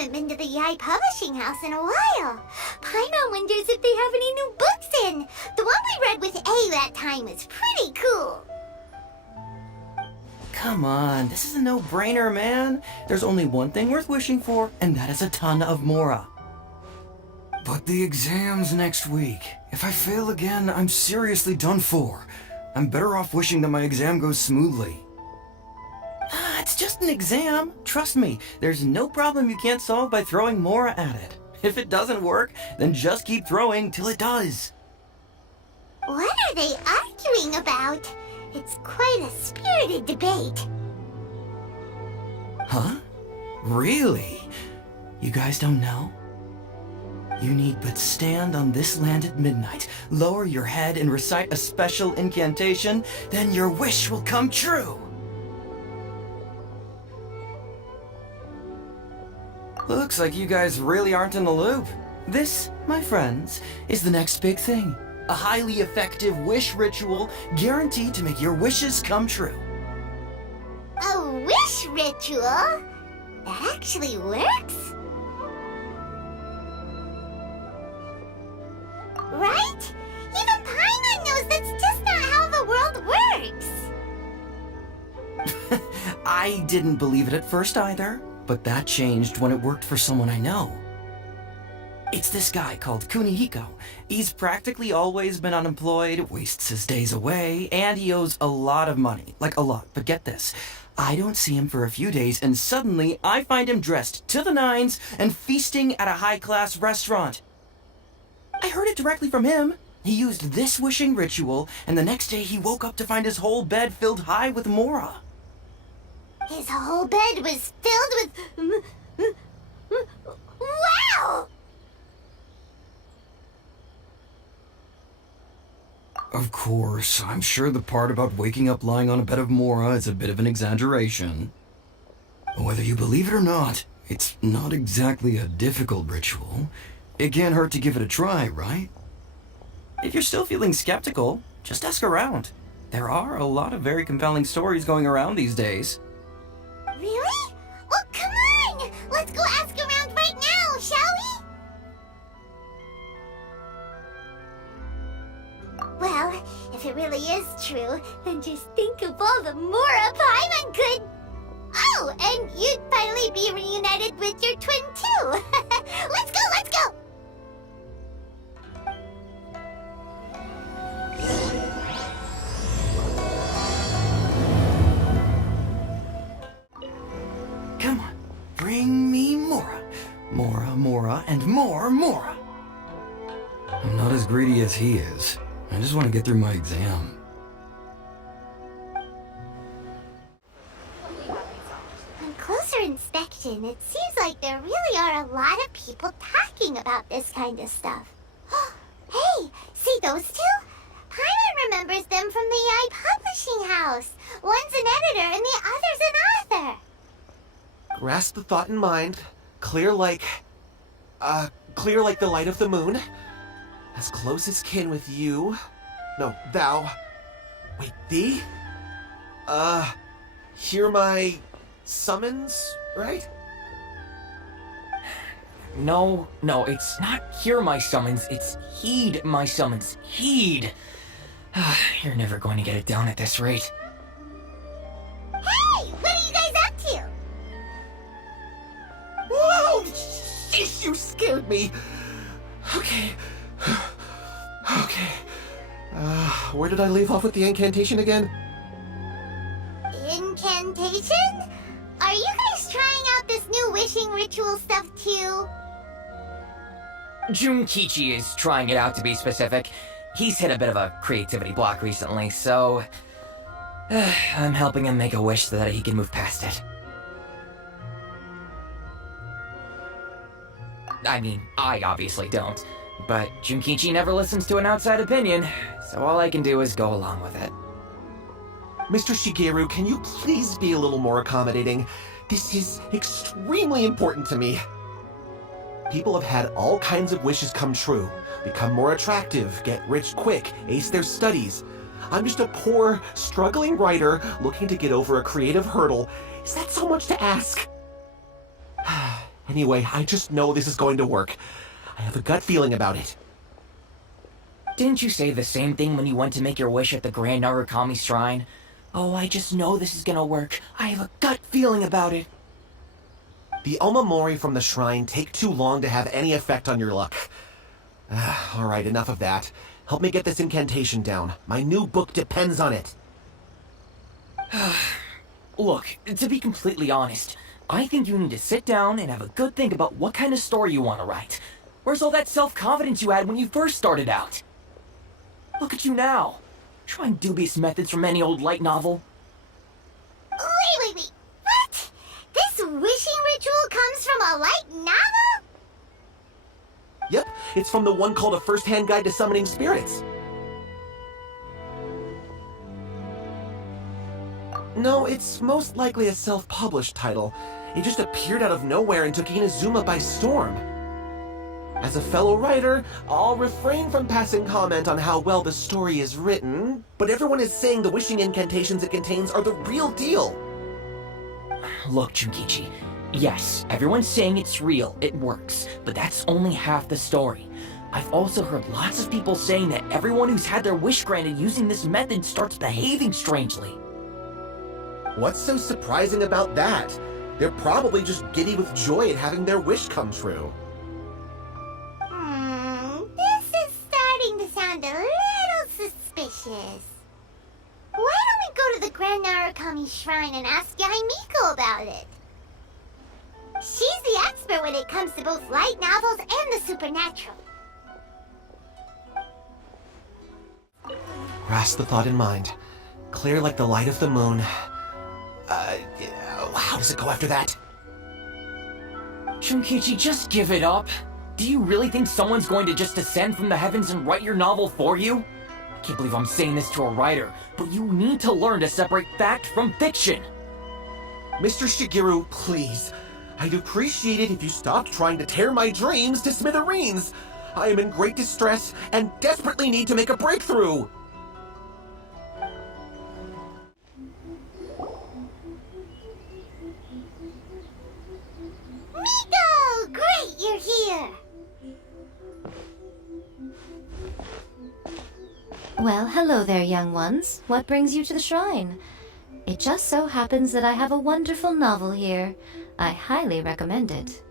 haven't been to the Yai Publishing House in a while. Paimon wonders if they have any new books in. The one we read with A that time was pretty cool. Come on, this is a no-brainer, man. There's only one thing worth wishing for, and that is a ton of Mora. But the exam's next week. If I fail again, I'm seriously done for. I'm better off wishing that my exam goes smoothly. It's just an exam. Trust me, there's no problem you can't solve by throwing Mora at it. If it doesn't work, then just keep throwing till it does. What are they arguing about? It's quite a spirited debate. Huh? Really? You guys don't know? You need but stand on this land at midnight, lower your head and recite a special incantation, then your wish will come true. Looks like you guys really aren't in the loop. This, my friends, is the next big thing. A highly effective wish ritual guaranteed to make your wishes come true. A wish ritual? That actually works? Right? Even Paimon knows that's just not how the world works. I didn't believe it at first either, but that changed when it worked for someone I know. It's this guy called Kunihiko. He's practically always been unemployed, wastes his days away, and he owes a lot of money. Like a lot, but get this. I don't see him for a few days, and suddenly I find him dressed to the nines and feasting at a high-class restaurant. I heard it directly from him. He used this wishing ritual, and the next day he woke up to find his whole bed filled high with Mora. His whole bed was filled with... Wow! Of course, I'm sure the part about waking up lying on a bed of Mora is a bit of an exaggeration. Whether you believe it or not, it's not exactly a difficult ritual. It can't hurt to give it a try, right? If you're still feeling skeptical, just ask around. There are a lot of very compelling stories going around these days. Really? Well, come on! Let's go ask around right now, shall we? Well, if it really is true, then just think of all the Mora Paimon could... Oh, and you'd finally be reunited with your twin too! Let's go, let's go! Come on, bring me Mora. Mora, Mora, and more Mora. I'm not as greedy as he is. I just want to get through my exam. On closer inspection, it seems like there really are a lot of people talking about this kind of stuff. Hey, see those two? Paimon remembers them from the Yai Publishing House. One's an editor and the other's an author. Grasp the thought in mind, clear like the light of the moon. As close as kin with you. No, thou. Wait, thee? Hear my summons, right? No, it's not hear my summons, it's heed my summons. Heed! You're never going to get it down at this rate. Hey, what are you guys up to? Whoa! Sheesh, you scared me! Okay. Okay. Where did I leave off with the incantation again? Incantation? Are you guys trying out this new wishing ritual stuff too? Junkichi is trying it out, to be specific. He's hit a bit of a creativity block recently, so... I'm helping him make a wish so that he can move past it. I mean, I obviously don't. But Junkichi never listens to an outside opinion, so all I can do is go along with it. Mr. Shigeru, can you please be a little more accommodating? This is extremely important to me. People have had all kinds of wishes come true. Become more attractive, get rich quick, ace their studies. I'm just a poor, struggling writer looking to get over a creative hurdle. Is that so much to ask? Anyway, I just know this is going to work. I have a gut feeling about it. Didn't you say the same thing when you went to make your wish at the Grand Narukami Shrine? Oh, I just know this is gonna work. I have a gut feeling about it. The Omamori from the shrine take too long to have any effect on your luck. Alright, enough of that. Help me get this incantation down. My new book depends on it. Look, to be completely honest, I think you need to sit down and have a good think about what kind of story you want to write. Where's all that self-confidence you had when you first started out? Look at you now, trying dubious methods from any old light novel. Wait. What? This wishing ritual comes from a light novel? Yep, it's from the one called A First-Hand Guide to Summoning Spirits. No, it's most likely a self-published title. It just appeared out of nowhere and took Inazuma by storm. As a fellow writer, I'll refrain from passing comment on how well the story is written, but everyone is saying the wishing incantations it contains are the real deal. Look, Junkichi, yes, everyone's saying it's real, it works, but that's only half the story. I've also heard lots of people saying that everyone who's had their wish granted using this method starts behaving strangely. What's so surprising about that? They're probably just giddy with joy at having their wish come true. This is starting to sound a little suspicious. Why don't we go to the Grand Narukami Shrine and ask Yai Miko about it? She's the expert when it comes to both light novels and the supernatural. Grasp the thought in mind. Clear like the light of the moon. How does it go after that? Junkichi, just give it up. Do you really think someone's going to just descend from the heavens and write your novel for you? I can't believe I'm saying this to a writer, but you need to learn to separate fact from fiction. Mr. Shigeru, please. I'd appreciate it if you stopped trying to tear my dreams to smithereens. I am in great distress and desperately need to make a breakthrough. Miko! Great, you're here! Well, hello there, young ones. What brings you to the shrine? It just so happens that I have a wonderful novel here. I highly recommend it.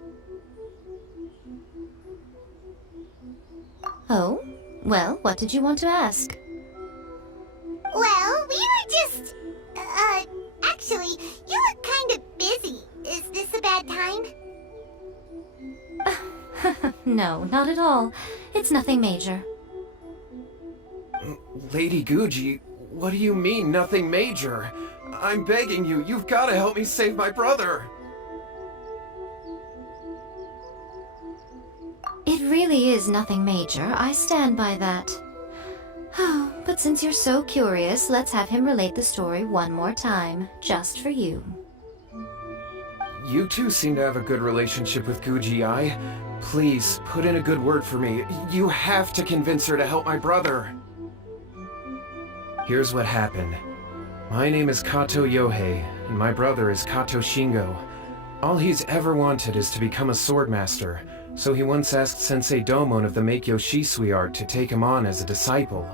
Oh? Well, what did you want to ask? Well, we were just... actually, you look kind of busy. Is this a bad time? No, not at all. It's nothing major. Lady Guji, what do you mean, nothing major? I'm begging you, you've got to help me save my brother! It really is nothing major. I stand by that. Oh, but since you're so curious, let's have him relate the story one more time, just for you. You two seem to have a good relationship with Guji-ai. Please, put in a good word for me. You have to convince her to help my brother. Here's what happened. My name is Kato Yohei, and my brother is Kato Shingo. All he's ever wanted is to become a swordmaster, so he once asked Sensei Domon of the Meikyo Shisui art to take him on as a disciple.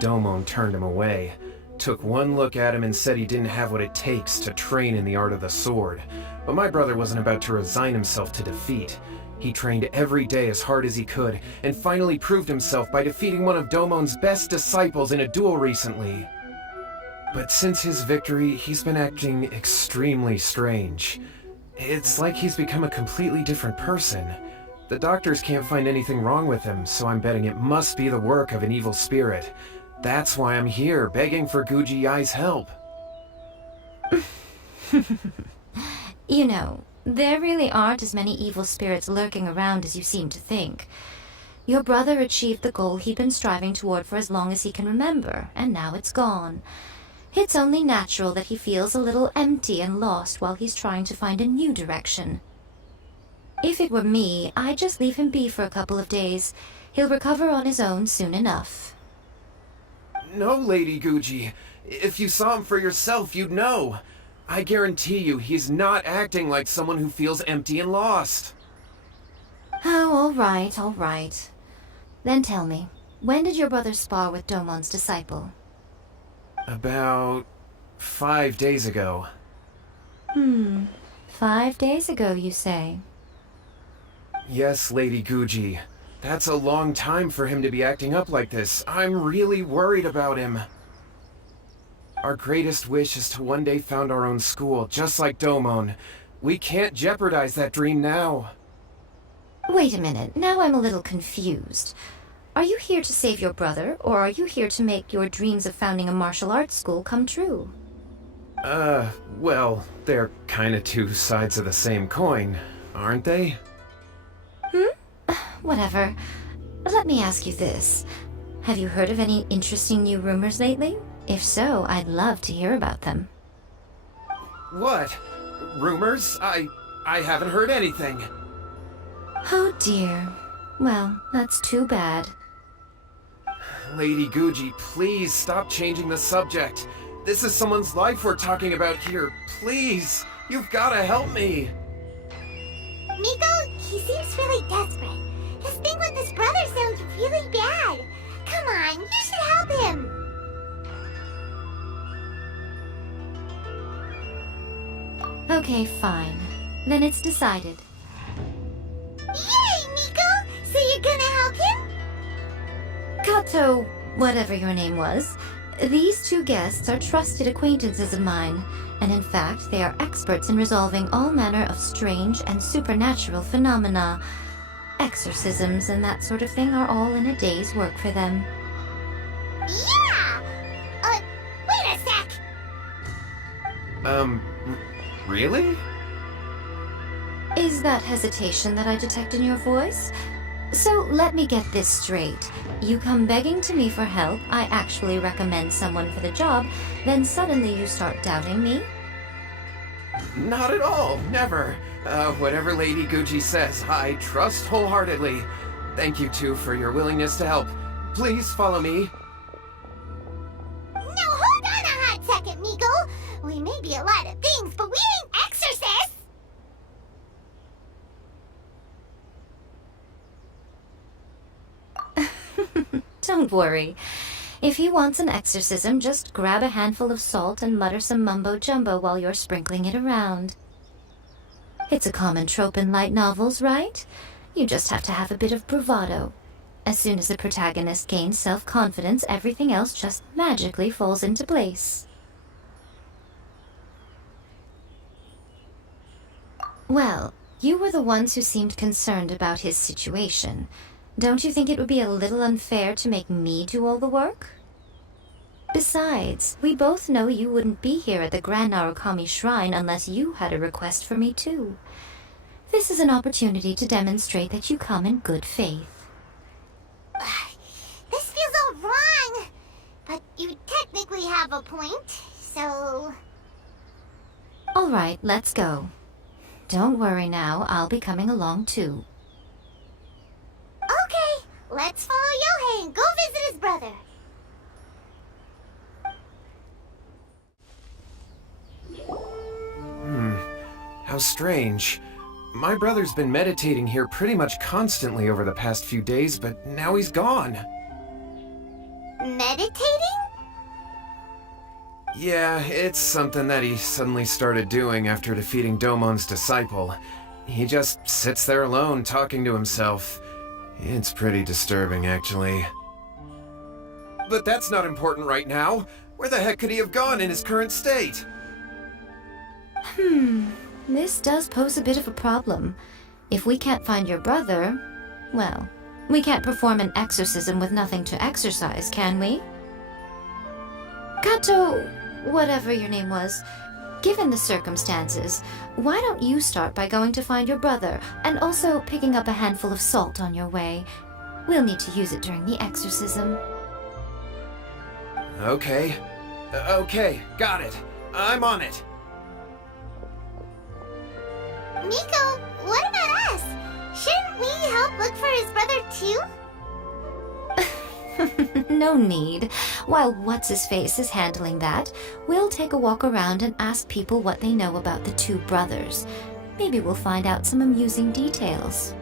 Domon turned him away, took one look at him and said he didn't have what it takes to train in the art of the sword. But my brother wasn't about to resign himself to defeat. He trained every day as hard as he could, and finally proved himself by defeating one of Domon's best disciples in a duel recently. But since his victory, he's been acting extremely strange. It's like he's become a completely different person. The doctors can't find anything wrong with him, so I'm betting it must be the work of an evil spirit. That's why I'm here, begging for Guji-ai's help. You know, there really aren't as many evil spirits lurking around as you seem to think. Your brother achieved the goal he'd been striving toward for as long as he can remember, and now it's gone. It's only natural that he feels a little empty and lost while he's trying to find a new direction. If it were me, I'd just leave him be for a couple of days. He'll recover on his own soon enough. No, Lady Guji. If you saw him for yourself, you'd know. I guarantee you he's not acting like someone who feels empty and lost. Oh, all right, all right. Then tell me, when did your brother spar with Domon's disciple? About 5 days ago. 5 days ago, you say? Yes, Lady Guji. That's a long time for him to be acting up like this. I'm really worried about him. Our greatest wish is to one day found our own school, just like Domon. We can't jeopardize that dream now. Wait a minute, now I'm a little confused. Are you here to save your brother, or are you here to make your dreams of founding a martial arts school come true? Well, they're kinda two sides of the same coin, aren't they? Whatever. Let me ask you this. Have you heard of any interesting new rumors lately? If so, I'd love to hear about them. What? Rumors? I haven't heard anything. Oh dear. Well, that's too bad. Lady Guji, please stop changing the subject. This is someone's life we're talking about here. Please, you've gotta help me. Miko, he seems really desperate. His thing with his brother sounds really bad. Come on, you should help him. Okay, fine. Then it's decided. Yay, Miko! So you're gonna help him? Kato, whatever your name was, these two guests are trusted acquaintances of mine, and in fact, they are experts in resolving all manner of strange and supernatural phenomena. Exorcisms and that sort of thing are all in a day's work for them. Yeah! Wait a sec! Really? Is that hesitation that I detect in your voice? So let me get this straight. You come begging to me for help, I actually recommend someone for the job, then suddenly you start doubting me? Not at all, never. Whatever Lady Guji says, I trust wholeheartedly. Thank you two for your willingness to help. Please follow me. No, hold on a hot second, Miko! We may be a lot of things, but we ain't exorcists! Don't worry. If he wants an exorcism, just grab a handful of salt and mutter some mumbo-jumbo while you're sprinkling it around. It's a common trope in light novels, right? You just have to have a bit of bravado. As soon as the protagonist gains self-confidence, everything else just magically falls into place. Well, you were the ones who seemed concerned about his situation. Don't you think it would be a little unfair to make me do all the work? Besides, we both know you wouldn't be here at the Grand Narukami Shrine unless you had a request for me too. This is an opportunity to demonstrate that you come in good faith. This feels all wrong! But you technically have a point, so... All right, let's go. Don't worry now, I'll be coming along too. Okay, let's follow Yohei and go visit his brother. How strange. My brother's been meditating here pretty much constantly over the past few days, but now he's gone. Meditating? Yeah, it's something that he suddenly started doing after defeating Domon's disciple. He just sits there alone, talking to himself. It's pretty disturbing, actually. But that's not important right now. Where the heck could he have gone in his current state? This does pose a bit of a problem. If we can't find your brother, well, we can't perform an exorcism with nothing to exorcise, can we? Kato, whatever your name was, given the circumstances, why don't you start by going to find your brother, and also picking up a handful of salt on your way? We'll need to use it during the exorcism. Okay. Okay, got it. I'm on it. Miko, what about us? Shouldn't we help look for his brother too? No need. While What's-His-Face is handling that, we'll take a walk around and ask people what they know about the two brothers. Maybe we'll find out some amusing details.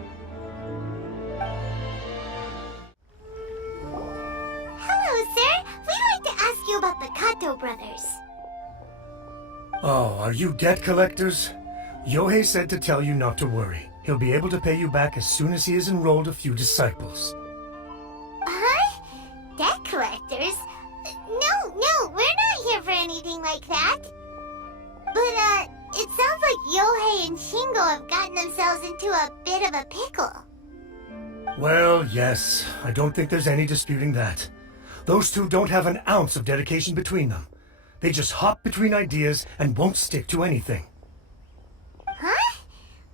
Hello, sir. We'd like to ask you about the Kato brothers. Oh, are you debt collectors? Yohei said to tell you not to worry. He'll be able to pay you back as soon as he has enrolled a few disciples. Huh? Debt collectors? No, we're not here for anything like that. But, it sounds like Yohei and Shingo have gotten themselves into a bit of a pickle. Well, yes. I don't think there's any disputing that. Those two don't have an ounce of dedication between them. They just hop between ideas and won't stick to anything. Huh?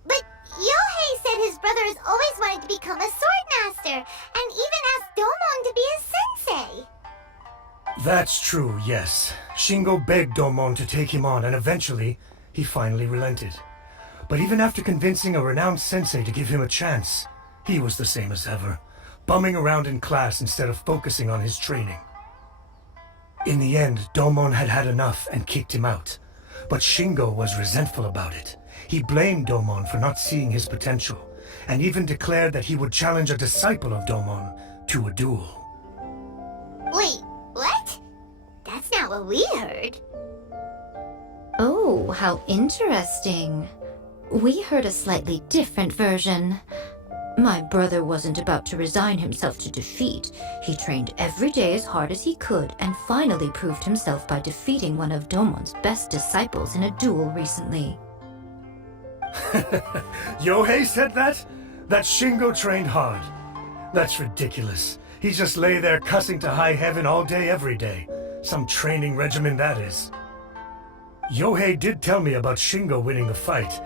But Yohei said his brother has always wanted to become a sword master, and even asked Domon to be his sensei. That's true, yes. Shingo begged Domon to take him on, and eventually, he finally relented. But even after convincing a renowned sensei to give him a chance, he was the same as ever, bumming around in class instead of focusing on his training. In the end, Domon had had enough and kicked him out. But Shingo was resentful about it. He blamed Domon for not seeing his potential, and even declared that he would challenge a disciple of Domon to a duel. Wait, what? That's not what we heard. Oh, how interesting. We heard a slightly different version. My brother wasn't about to resign himself to defeat. He trained every day as hard as he could and finally proved himself by defeating one of Domon's best disciples in a duel recently. Yohei said that? That Shingo trained hard. That's ridiculous. He just lay there cussing to high heaven all day every day. Some training regimen that is. Yohei did tell me about Shingo winning the fight,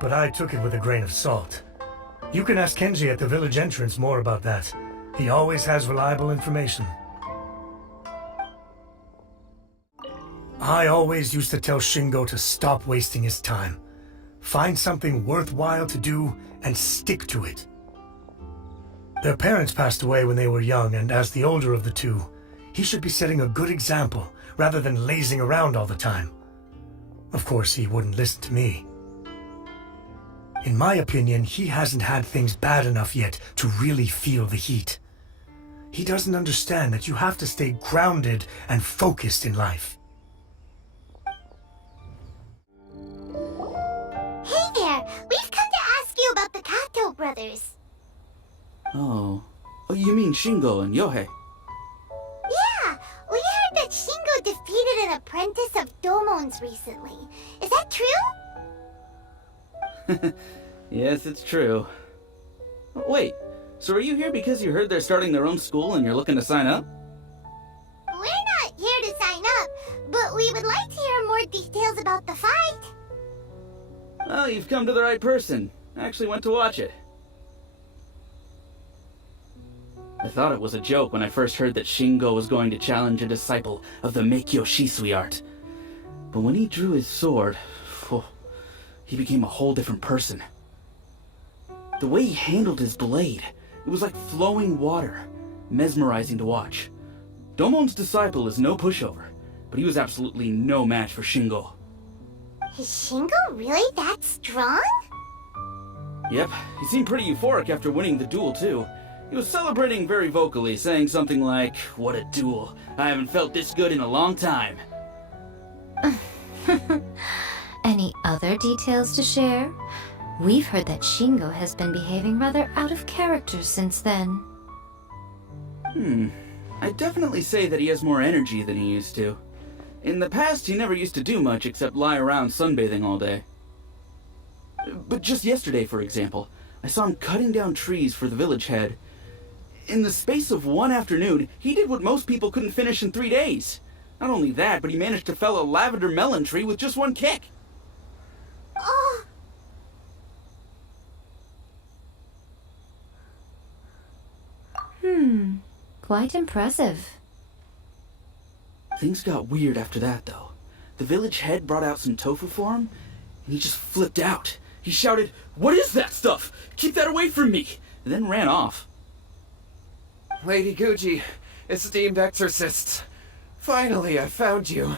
but I took it with a grain of salt. You can ask Kenji at the village entrance more about that. He always has reliable information. I always used to tell Shingo to stop wasting his time. Find something worthwhile to do and stick to it. Their parents passed away when they were young, and as the older of the two, he should be setting a good example rather than lazing around all the time. Of course, he wouldn't listen to me. In my opinion, he hasn't had things bad enough yet to really feel the heat. He doesn't understand that you have to stay grounded and focused in life. Hey there, we've come to ask you about the Kato brothers. Oh, you mean Shingo and Yohei? Yeah, we heard that Shingo defeated an apprentice of Domon's recently. Is that true? Yes, it's true. Wait, so are you here because you heard they're starting their own school and you're looking to sign up? We're not here to sign up, but we would like to hear more details about the fight. Well, you've come to the right person. I actually went to watch it. I thought it was a joke when I first heard that Shingo was going to challenge a disciple of the Meikyo Shisui art. But when he drew his sword, he became a whole different person. The way he handled his blade, it was like flowing water, mesmerizing to watch. Domon's disciple is no pushover, but he was absolutely no match for Shingo. Is Shingo really that strong? Yep, he seemed pretty euphoric after winning the duel too. He was celebrating very vocally, saying something like, "What a duel. I haven't felt this good in a long time." Any other details to share? We've heard that Shingo has been behaving rather out of character since then. I'd definitely say that he has more energy than he used to. In the past, he never used to do much except lie around sunbathing all day. But just yesterday, for example, I saw him cutting down trees for the village head. In the space of one afternoon, he did what most people couldn't finish in 3 days. Not only that, but he managed to fell a lavender melon tree with just one kick. Oh. Quite impressive. Things got weird after that, though. The village head brought out some tofu for him, and he just flipped out. He shouted, "What is that stuff? Keep that away from me!" and then ran off. Lady Gucci, esteemed exorcists. Finally, I found you.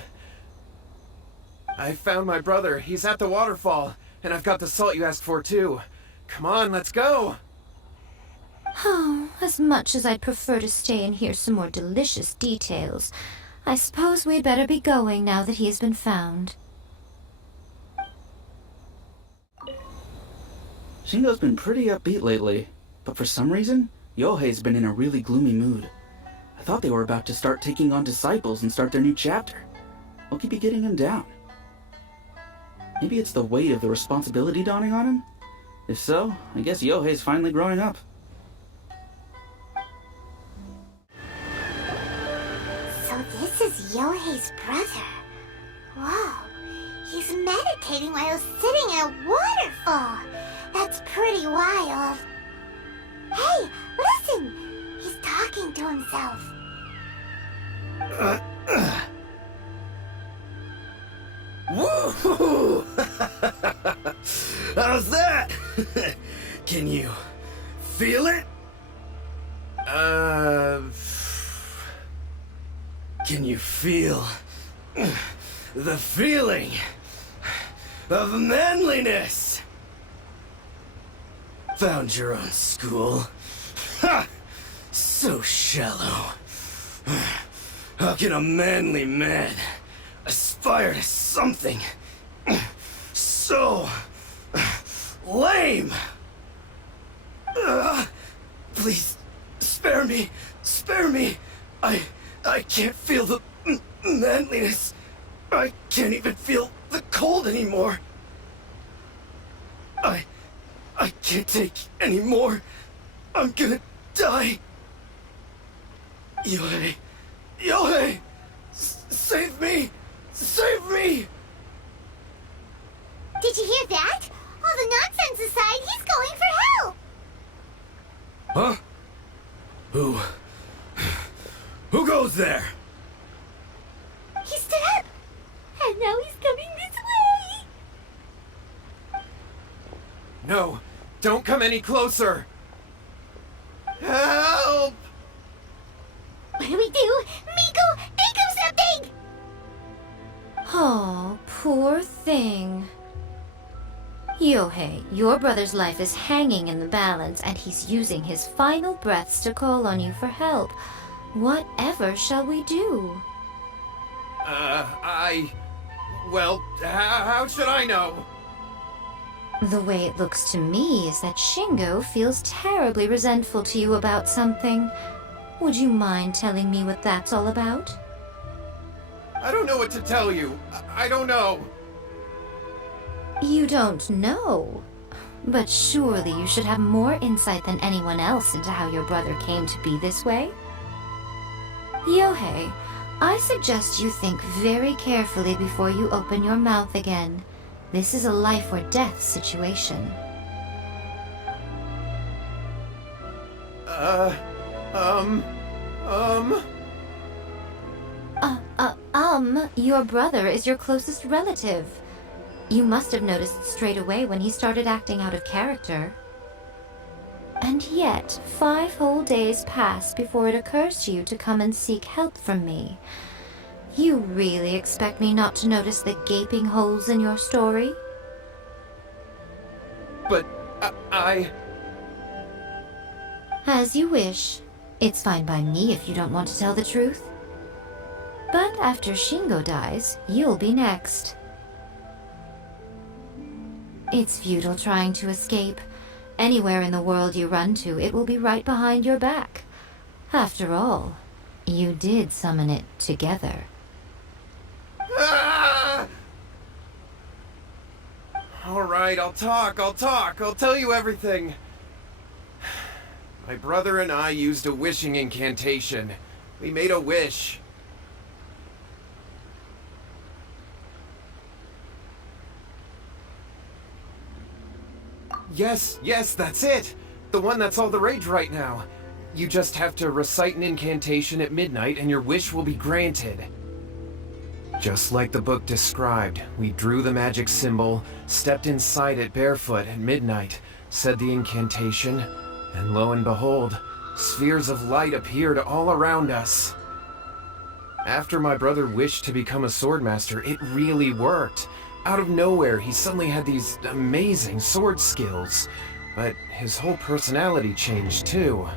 I found my brother. He's at the waterfall. And I've got the salt you asked for, too. Come on, let's go! Oh, as much as I'd prefer to stay and hear some more delicious details, I suppose we'd better be going now that he has been found. Shingo's been pretty upbeat lately, but for some reason, Yohei's been in a really gloomy mood. I thought they were about to start taking on disciples and start their new chapter. What could be getting him down? Maybe it's the weight of the responsibility dawning on him? If so, I guess Yohei's finally growing up. So this is Yohei's brother. Whoa, he's meditating while sitting in a waterfall. That's pretty wild. Hey, listen! He's talking to himself. Woohoo! How's that? Can you feel it? Can you feel the feeling of manliness? Found your own school? Ha! So shallow. How can a manly man aspire to something so lame? Please, spare me, spare me. I can't feel the manliness. I can't even feel the cold anymore. I can't take any more. I'm gonna die. Yohei, Yohei, save me, save me. Did you hear that? All the nonsense aside, he's going for help! Huh? Who goes there? He stood up! And now he's coming this way! No, don't come any closer! Help! What do we do? Miko, think of something! Oh, poor thing. Yohei, your brother's life is hanging in the balance, and he's using his final breaths to call on you for help. Whatever shall we do? Well, how should I know? The way it looks to me is that Shingo feels terribly resentful to you about something. Would you mind telling me what that's all about? I don't know what to tell you. I don't know. You don't know? But surely you should have more insight than anyone else into how your brother came to be this way? Yohei, I suggest you think very carefully before you open your mouth again. This is a life or death situation. Your brother is your closest relative. You must have noticed straight away when he started acting out of character. And yet, 5 whole days pass before it occurs to you to come and seek help from me. You really expect me not to notice the gaping holes in your story? But I... As you wish. It's fine by me if you don't want to tell the truth. But after Shingo dies, you'll be next. It's futile trying to escape. Anywhere in the world you run to, it will be right behind your back. After all, you did summon it together. All right, I'll talk. I'll tell you everything. My brother and I used a wishing incantation. We made a wish. Yes, that's it! The one that's all the rage right now. You just have to recite an incantation at midnight and your wish will be granted. Just like the book described, we drew the magic symbol, stepped inside it barefoot at midnight, said the incantation, and lo and behold, Spheres of light appeared all around us. After my brother wished to become a swordmaster, it really worked. Out of nowhere, he suddenly had these amazing sword skills. But his whole personality changed too.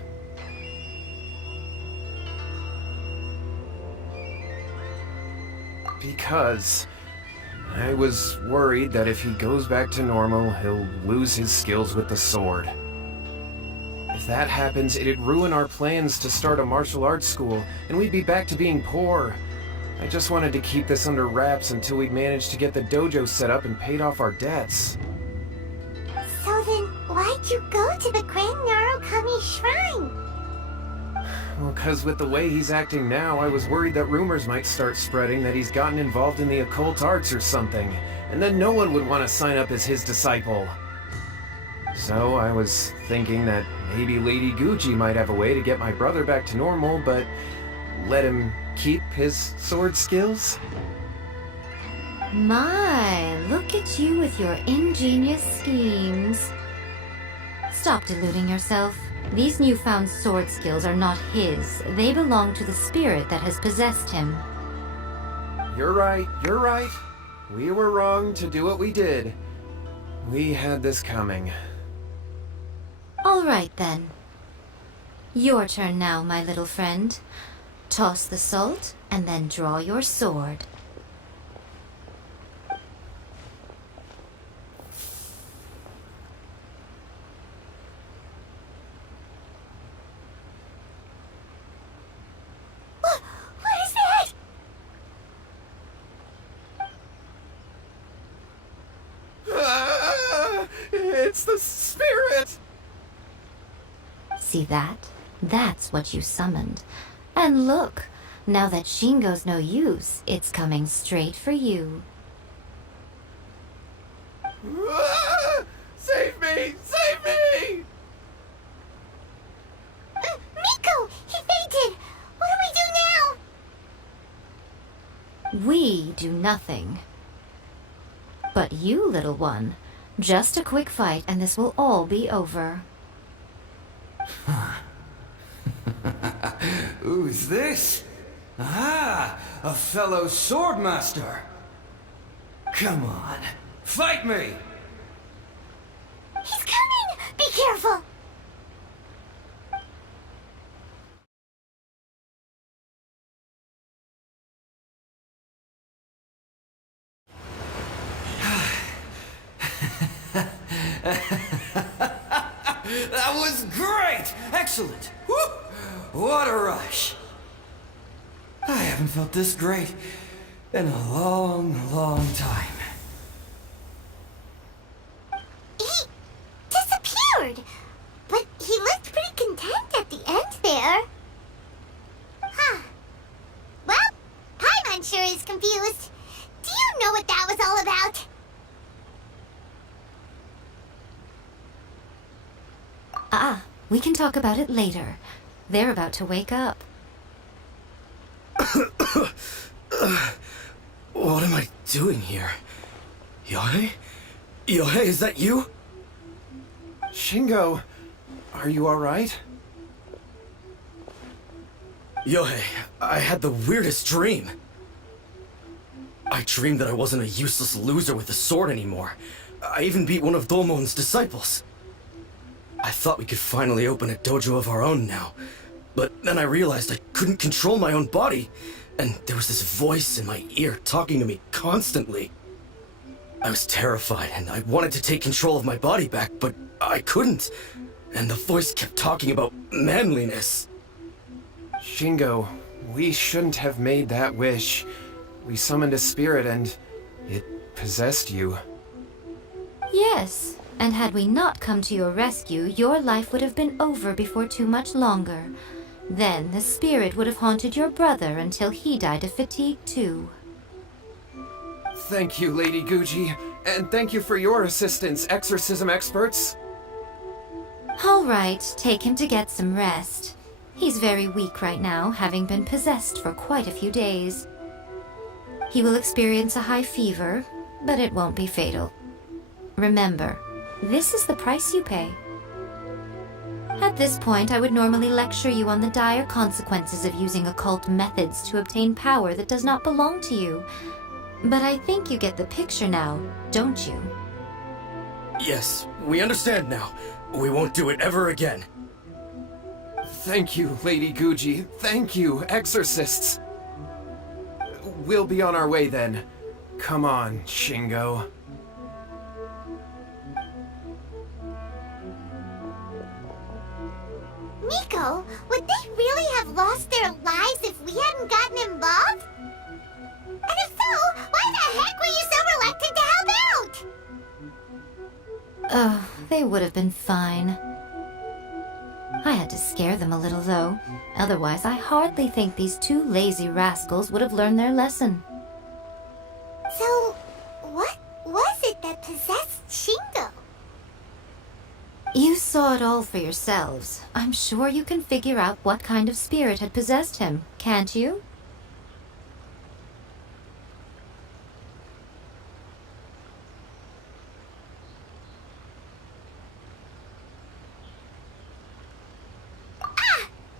Because I was worried that if he goes back to normal, he'll lose his skills with the sword. If that happens, it'd ruin our plans to start a martial arts school, and we'd be back to being poor. I just wanted to keep this under wraps until we managed to get the dojo set up and paid off our debts. So then, why'd you go to the Grand Narukami Shrine? Well, 'cause with the way he's acting now, I was worried that rumors might start spreading that he's gotten involved in the occult arts or something, and then no one would want to sign up as his disciple. So I was thinking that maybe Lady Gucci might have a way to get my brother back to normal, but let him keep his sword skills? My, look at you with your ingenious schemes. Stop deluding yourself. These newfound sword skills are not his. They belong to the spirit that has possessed him. You're right, you're right. We were wrong to do what we did. We had this coming. All right, then. Your turn now, my little friend. Toss the salt, and then draw your sword. What is that? It's the spirit! See that? That's what you summoned. And look, now that Shingo's no use, it's coming straight for you. Save me! Save me! Miko! He fainted! What do we do now? We do nothing. But you, little one, just a quick fight and this will all be over. Who's this? Ah, a fellow swordmaster. Come on, fight me! He's coming! Be careful! That was great! Excellent! Woo! What a rush! I haven't felt this great in a long, long time. He disappeared! But he looked pretty content at the end there. Huh. Well, Paimon sure is confused. Do you know what that was all about? Ah, we can talk about it later. They're about to wake up. What am I doing here? Yohei? Yohei, is that you? Shingo, are you alright? Yohei, I had the weirdest dream. I dreamed that I wasn't a useless loser with a sword anymore. I even beat one of Domon's disciples. I thought we could finally open a dojo of our own now. But then I realized I couldn't control my own body, and there was this voice in my ear talking to me constantly. I was terrified, and I wanted to take control of my body back, but I couldn't. And the voice kept talking about manliness. Shingo, we shouldn't have made that wish. We summoned a spirit and it possessed you. Yes, and had we not come to your rescue, your life would have been over before too much longer. Then the spirit would have haunted your brother until he died of fatigue too. Thank you, Lady Gucci, and thank you for your assistance, exorcism experts. All right, take him to get some rest. He's very weak right now, having been possessed for quite a few days. He will experience a high fever, but it won't be fatal. Remember, this is the price you pay. At this point, I would normally lecture you on the dire consequences of using occult methods to obtain power that does not belong to you. But I think you get the picture now, don't you? Yes, we understand now. We won't do it ever again. Thank you, Lady Guji. Thank you, exorcists. We'll be on our way then. Come on, Shingo. Miko, would they really have lost their lives if we hadn't gotten involved? And if so, why the heck were you so reluctant to help out? Oh, they would have been fine. I had to scare them a little, though. Otherwise, I hardly think these two lazy rascals would have learned their lesson. So, what was it that possessed Shingo? You saw it all for yourselves. I'm sure you can figure out what kind of spirit had possessed him, can't you?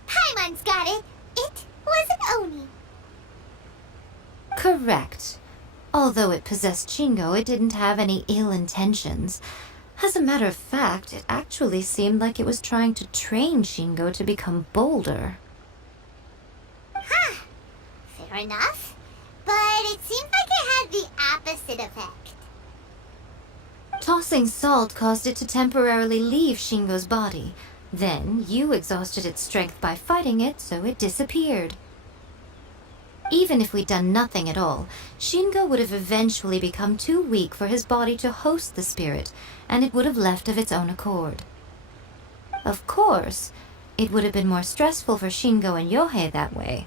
Paimon's got it. It was an Oni. Correct. Although it possessed Shingo, it didn't have any ill intentions. As a matter of fact, it actually seemed like it was trying to train Shingo to become bolder. Huh. Fair enough. But it seemed like it had the opposite effect. Tossing salt caused it to temporarily leave Shingo's body. Then, you exhausted its strength by fighting it, so it disappeared. Even if we'd done nothing at all, Shingo would have eventually become too weak for his body to host the spirit, and it would have left of its own accord. Of course, it would have been more stressful for Shingo and Yohei that way.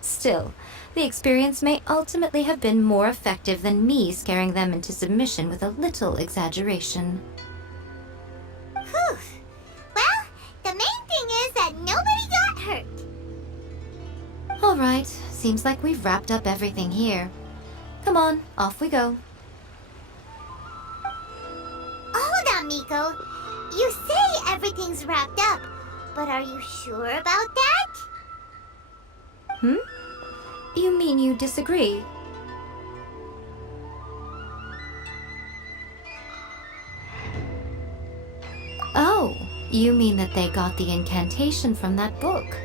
Still, the experience may ultimately have been more effective than me scaring them into submission with a little exaggeration. Whew. Well, the main thing is that nobody got hurt. All right, seems like we've wrapped up everything here. Come on, off we go. Hold on, Miko. You say everything's wrapped up, but are you sure about that? You mean you disagree? Oh, you mean that they got the incantation from that book.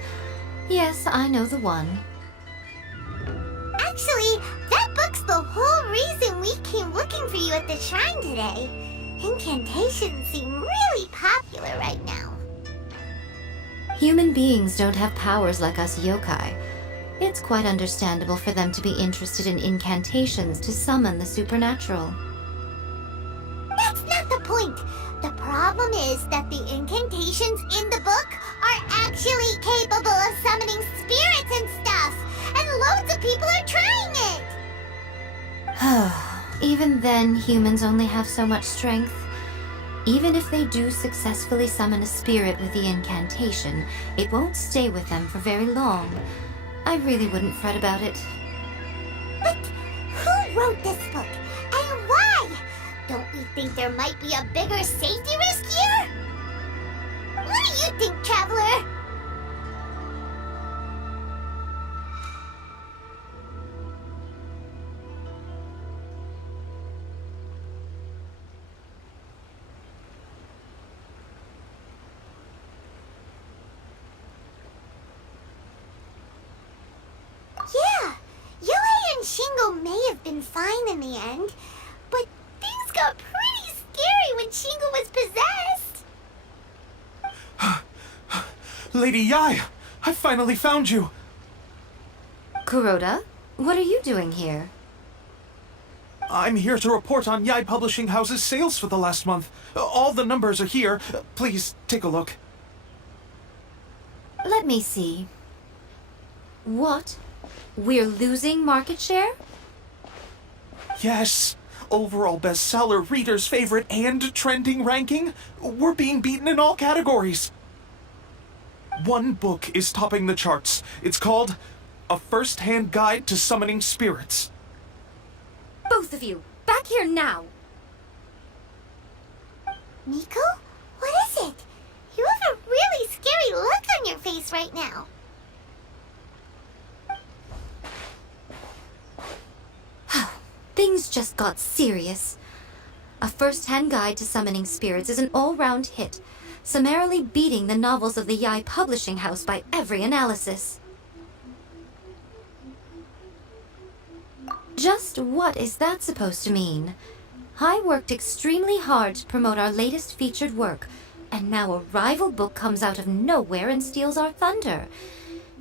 Yes, I know the one. Actually, that book's the whole reason we came looking for you at the shrine today. Incantations seem really popular right now. Human beings don't have powers like us yokai. It's quite understandable for them to be interested in incantations to summon the supernatural. That's not the point. The problem is that the incantations in the book are actually capable of summoning spirits and stuff, and loads of people are trying it. Even then, humans only have so much strength. Even if they do successfully summon a spirit with the incantation, it won't stay with them for very long. I really wouldn't fret about it. But who wrote this book, and why? Don't we think there might be a bigger safety risk here? What do you think, Traveler? Yeah, Yohei and Shingo may have been fine in the end, but things got pretty scary when Shingo was possessed. Lady Yai, I finally found you. Kuroda, what are you doing here? I'm here to report on Yai Publishing House's sales for the last month. All the numbers are here. Please take a look. Let me see. What? We're losing market share? Yes. Overall bestseller, reader's favorite, and trending ranking. We're being beaten in all categories. One book is topping the charts. It's called A First-Hand Guide to Summoning Spirits. Both of you, back here now! Miko? What is it? scary look on your face right now. Things just got serious. A first-hand guide to summoning spirits is an all-round hit, summarily beating the novels of the Yai Publishing House by every analysis. Just what is that supposed to mean? I worked extremely hard to promote our latest featured work, and now a rival book comes out of nowhere and steals our thunder.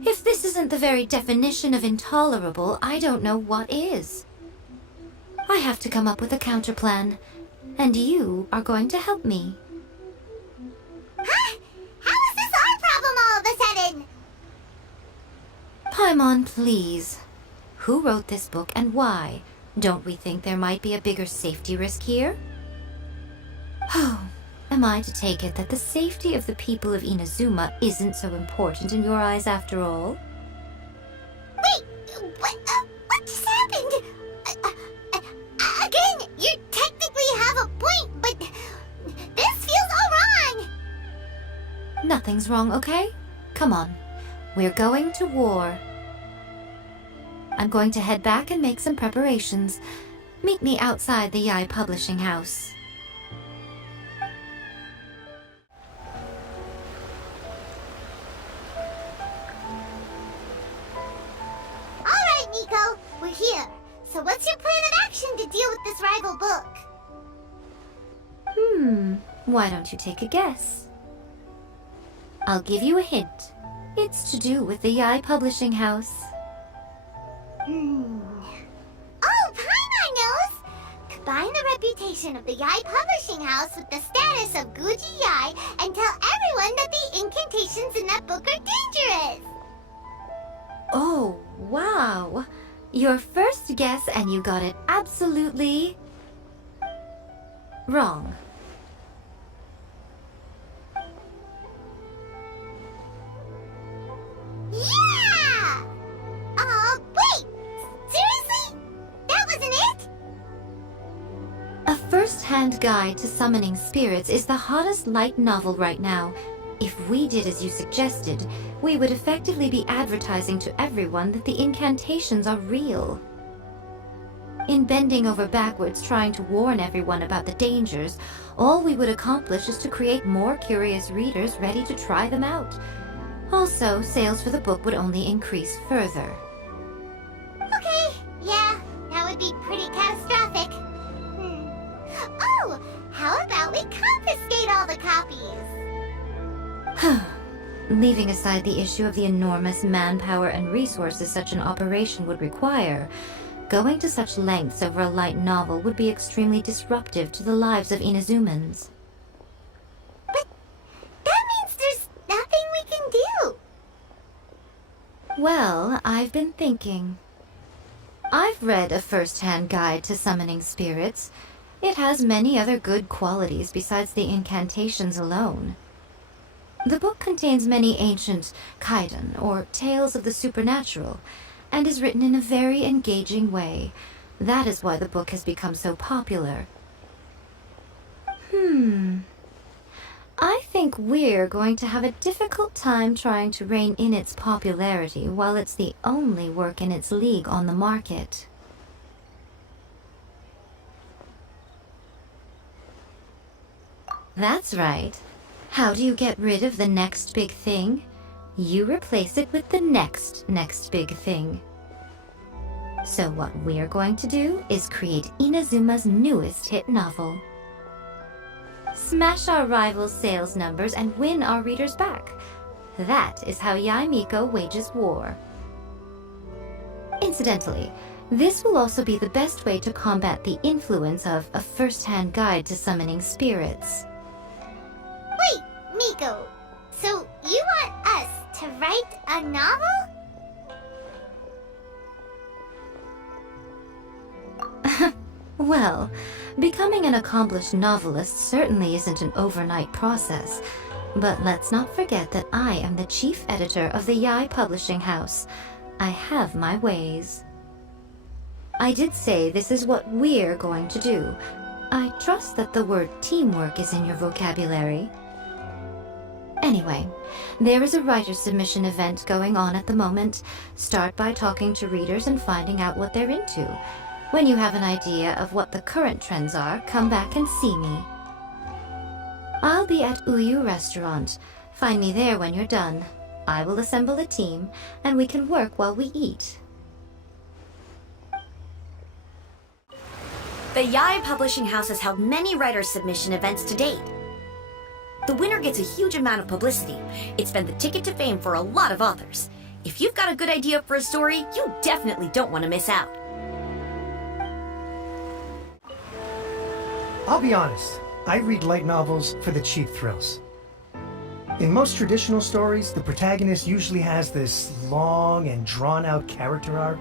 If this isn't the very definition of intolerable, I don't know what is. I have to come up with a counterplan, and you are going to help me. Huh? How is this our problem all of a sudden? Paimon, please. Who wrote this book and why? Don't we think there might be a bigger safety risk here? Oh, am I to take it that the safety of the people of Inazuma isn't so important in your eyes after all? Wait, what just happened? Again, you technically have a point, but this feels all wrong. Nothing's wrong, okay? Come on. We're going to war. I'm going to head back and make some preparations. Meet me outside the Yai Publishing House. All right, Miko, we're here. So what's your plan of action to deal with this rival book? Why don't you take a guess? I'll give you a hint. It's to do with the Yai Publishing House. Oh, Paimon knows! Combine the reputation of the Yai Publishing House with the status of Guji Yai and tell everyone that the incantations in that book are dangerous! Oh, wow. Your first guess and you got it absolutely wrong. Yeah! Wait! Seriously? That wasn't it? A first-hand guide to summoning spirits is the hottest light novel right now. If we did as you suggested, we would effectively be advertising to everyone that the incantations are real. In bending over backwards trying to warn everyone about the dangers, all we would accomplish is to create more curious readers ready to try them out. Also, sales for the book would only increase further. Okay, yeah, that would be pretty catastrophic. Oh, how about we confiscate all the copies? Leaving aside the issue of the enormous manpower and resources such an operation would require, going to such lengths over a light novel would be extremely disruptive to the lives of Inazumans. But that means there's nothing we can do. Well, I've been thinking. I've read a first-hand guide to summoning spirits. It has many other good qualities besides the incantations alone. The book contains many ancient kaiden, or tales of the supernatural, and is written in a very engaging way. That is why the book has become so popular. I think we're going to have a difficult time trying to rein in its popularity while it's the only work in its league on the market. That's right. How do you get rid of the next big thing? You replace it with the next big thing. So what we're going to do is create Inazuma's newest hit novel. Smash our rival's sales numbers and win our readers back. That is how Yai Miko wages war. Incidentally, this will also be the best way to combat the influence of a first-hand guide to summoning spirits. Wait, Miko, so you want us to write a novel? Well, becoming an accomplished novelist certainly isn't an overnight process. But let's not forget that I am the chief editor of the Yai Publishing House. I have my ways. I did say this is what we're going to do. I trust that the word teamwork is in your vocabulary. Anyway, there is a writer submission event going on at the moment. Start by talking to readers and finding out what they're into. When you have an idea of what the current trends are, come back and see me. I'll be at Uyu Restaurant. Find me there when you're done. I will assemble a team, and we can work while we eat. The Yae Publishing House has held many writer submission events to date. The winner gets a huge amount of publicity. It's been the ticket to fame for a lot of authors. If you've got a good idea for a story, you definitely don't want to miss out. I'll be honest, I read light novels for the cheap thrills. In most traditional stories, the protagonist usually has this long and drawn-out character arc,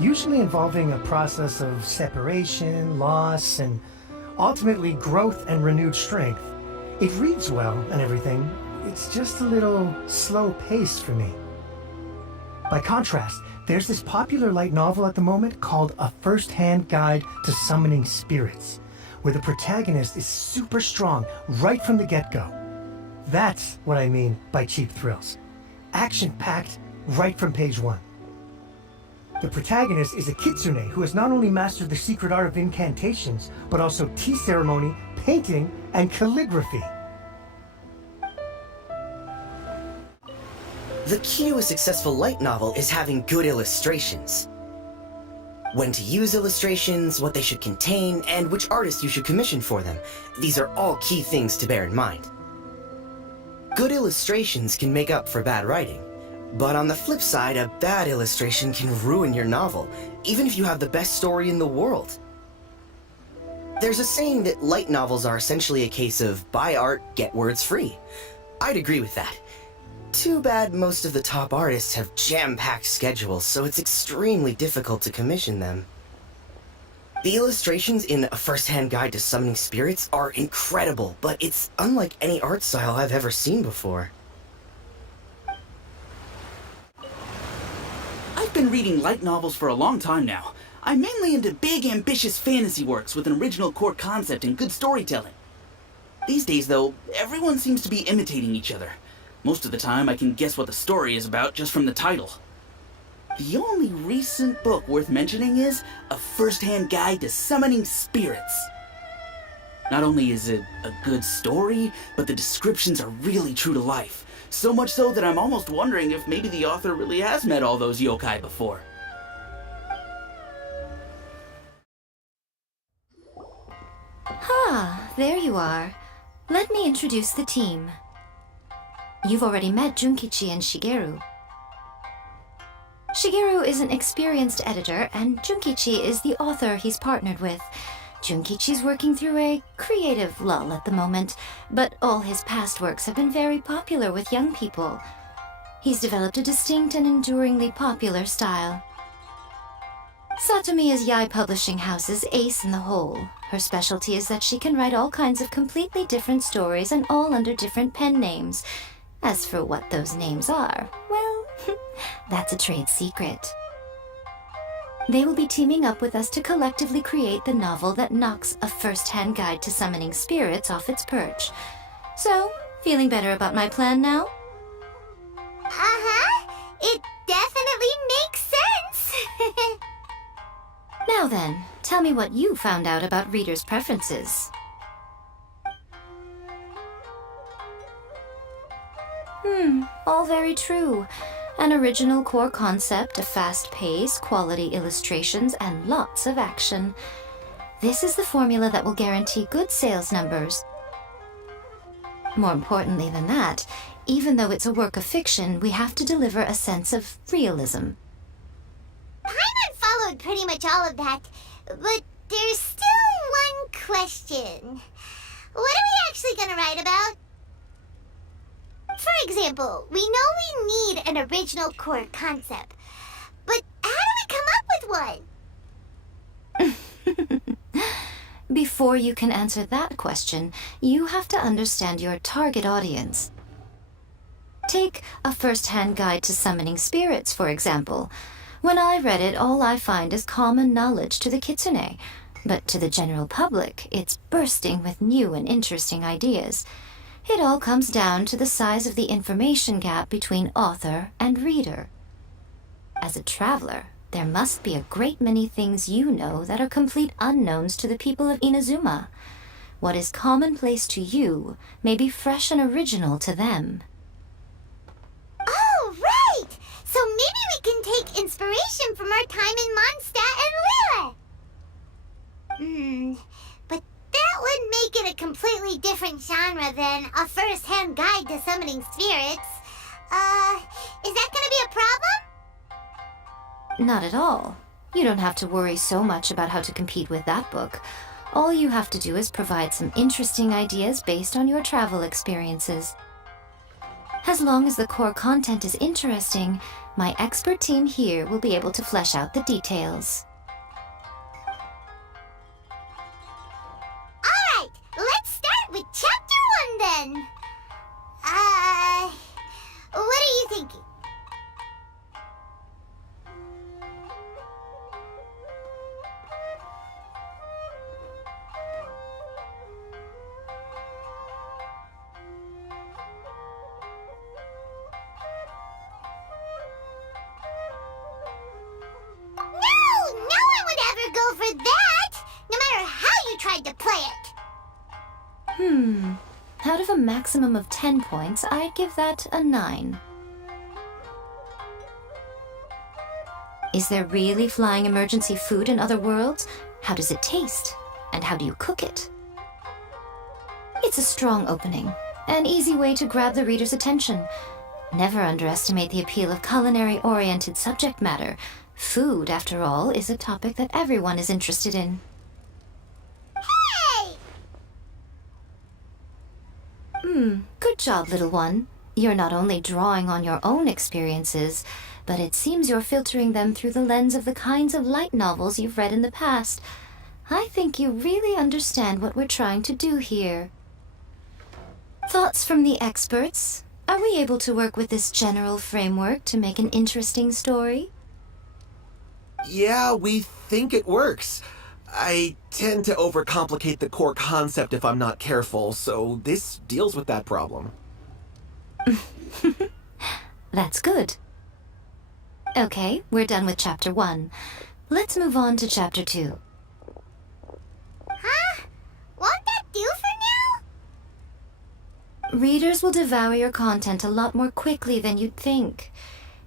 usually involving a process of separation, loss, and ultimately growth and renewed strength. It reads well and everything, it's just a little slow-paced for me. By contrast, there's this popular light novel at the moment called A First-Hand Guide to Summoning Spirits, where the protagonist is super strong right from the get-go. That's what I mean by cheap thrills. Action-packed right from page 1. The protagonist is a kitsune who has not only mastered the secret art of incantations, but also tea ceremony, painting, and calligraphy. The key to a successful light novel is having good illustrations. When to use illustrations, what they should contain, and which artist you should commission for them. These are all key things to bear in mind. Good illustrations can make up for bad writing, but on the flip side, a bad illustration can ruin your novel, even if you have the best story in the world. There's a saying that light novels are essentially a case of buy art, get words free. I'd agree with that. Too bad most of the top artists have jam-packed schedules, so it's extremely difficult to commission them. The illustrations in A First-Hand Guide to Summoning Spirits are incredible, but it's unlike any art style I've ever seen before. I've been reading light novels for a long time now. I'm mainly into big, ambitious fantasy works with an original core concept and good storytelling. These days, though, everyone seems to be imitating each other. Most of the time, I can guess what the story is about just from the title. The only recent book worth mentioning is A First-Hand Guide to Summoning Spirits. Not only is it a good story, but the descriptions are really true to life. So much so that I'm almost wondering if maybe the author really has met all those yokai before. There you are. Let me introduce the team. You've already met Junkichi and Shigeru. Shigeru is an experienced editor, and Junkichi is the author he's partnered with. Junkichi's working through a creative lull at the moment, but all his past works have been very popular with young people. He's developed a distinct and enduringly popular style. Satomi is Yae Publishing House's ace in the hole. Her specialty is that she can write all kinds of completely different stories and all under different pen names. As for what those names are, well, that's a trade secret. They will be teaming up with us to collectively create the novel that knocks A First-Hand Guide to Summoning Spirits off its perch. So, feeling better about my plan now? Uh-huh. It definitely makes sense. Now then, tell me what you found out about readers' preferences. All very true. An original core concept, a fast pace, quality illustrations, and lots of action. This is the formula that will guarantee good sales numbers. More importantly than that, even though it's a work of fiction, we have to deliver a sense of realism. Paimon followed pretty much all of that, but there's still one question. What are we actually gonna write about? For example, we know we need an original core concept, but how do we come up with one? Before you can answer that question, you have to understand your target audience. Take A First-Hand Guide to Summoning Spirits, for example. When I read it, all I find is common knowledge to the kitsune, but to the general public, it's bursting with new and interesting ideas. It all comes down to the size of the information gap between author and reader. As a traveler, there must be a great many things you know that are complete unknowns to the people of Inazuma. What is commonplace to you may be fresh and original to them. Oh, right! So maybe we can take inspiration from our time in Mondstadt and Liyue. But that would make it a completely different genre than a first-hand guide to summoning spirits. Is that gonna be a problem? Not at all. You don't have to worry so much about how to compete with that book. All you have to do is provide some interesting ideas based on your travel experiences. As long as the core content is interesting, my expert team here will be able to flesh out the details. Alright, let's start with Chapter 1 then. What are you thinking? Go for that, no matter how you tried to play it. Out of a maximum of 10 points, I'd give that a 9. Is there really flying emergency food in other worlds? How does it taste? And how do you cook it? It's a strong opening, an easy way to grab the reader's attention. Never underestimate the appeal of culinary-oriented subject matter. Food, after all, is a topic that everyone is interested in. Hey! Good job, little one. You're not only drawing on your own experiences, but it seems you're filtering them through the lens of the kinds of light novels you've read in the past. I think you really understand what we're trying to do here. Thoughts from the experts? Are we able to work with this general framework to make an interesting story? Yeah, we think it works. I tend to overcomplicate the core concept if I'm not careful, so this deals with that problem. That's good. Okay, we're done with Chapter 1. Let's move on to Chapter 2. Huh? Won't that do for now? Readers will devour your content a lot more quickly than you'd think.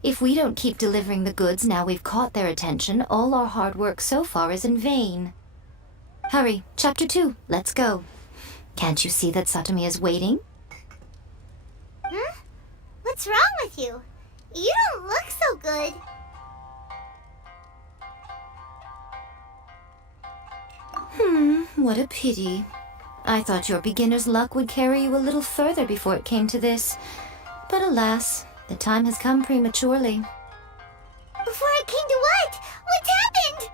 If we don't keep delivering the goods now we've caught their attention, all our hard work so far is in vain. Hurry, Chapter 2, let's go. Can't you see that Satomi is waiting? Huh? What's wrong with you? You don't look so good. What a pity. I thought your beginner's luck would carry you a little further before it came to this. But alas, the time has come prematurely. Before it came to what? What's happened?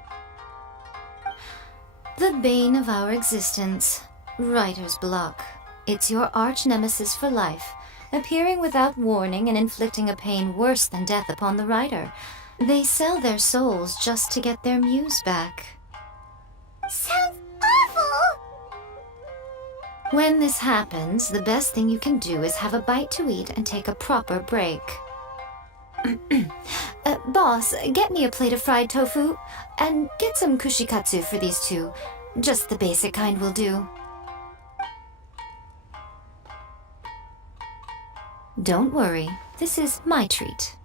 The bane of our existence, writer's block. It's your arch nemesis for life, appearing without warning and inflicting a pain worse than death upon the writer. They sell their souls just to get their muse back. Sounds awful! When this happens, the best thing you can do is have a bite to eat and take a proper break. Boss, get me a plate of fried tofu, and get some kushikatsu for these two. Just the basic kind will do. Don't worry, this is my treat.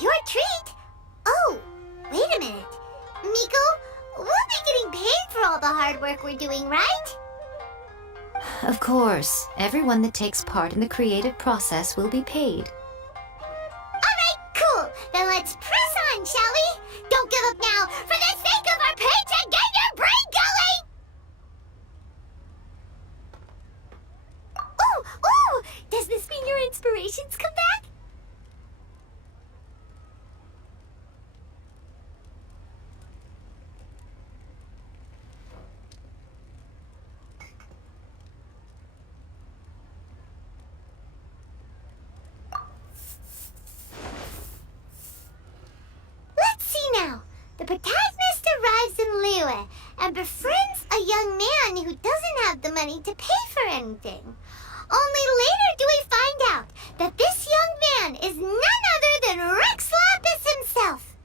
Your treat? Oh, wait a minute. Miko, we'll be getting paid for all the hard work we're doing, right? Of course, everyone that takes part in the creative process will be paid. Alright, cool. Then let's press on, shall we? Don't give up now, for the sake of our paycheck, get your brain going! Ooh! Does this mean your inspirations come back? Let's see now. The protagonist arrives in Liyue and befriends a young man who doesn't have the money to pay for anything. Only later do we find out that this young man is none other than Rex Lapis himself.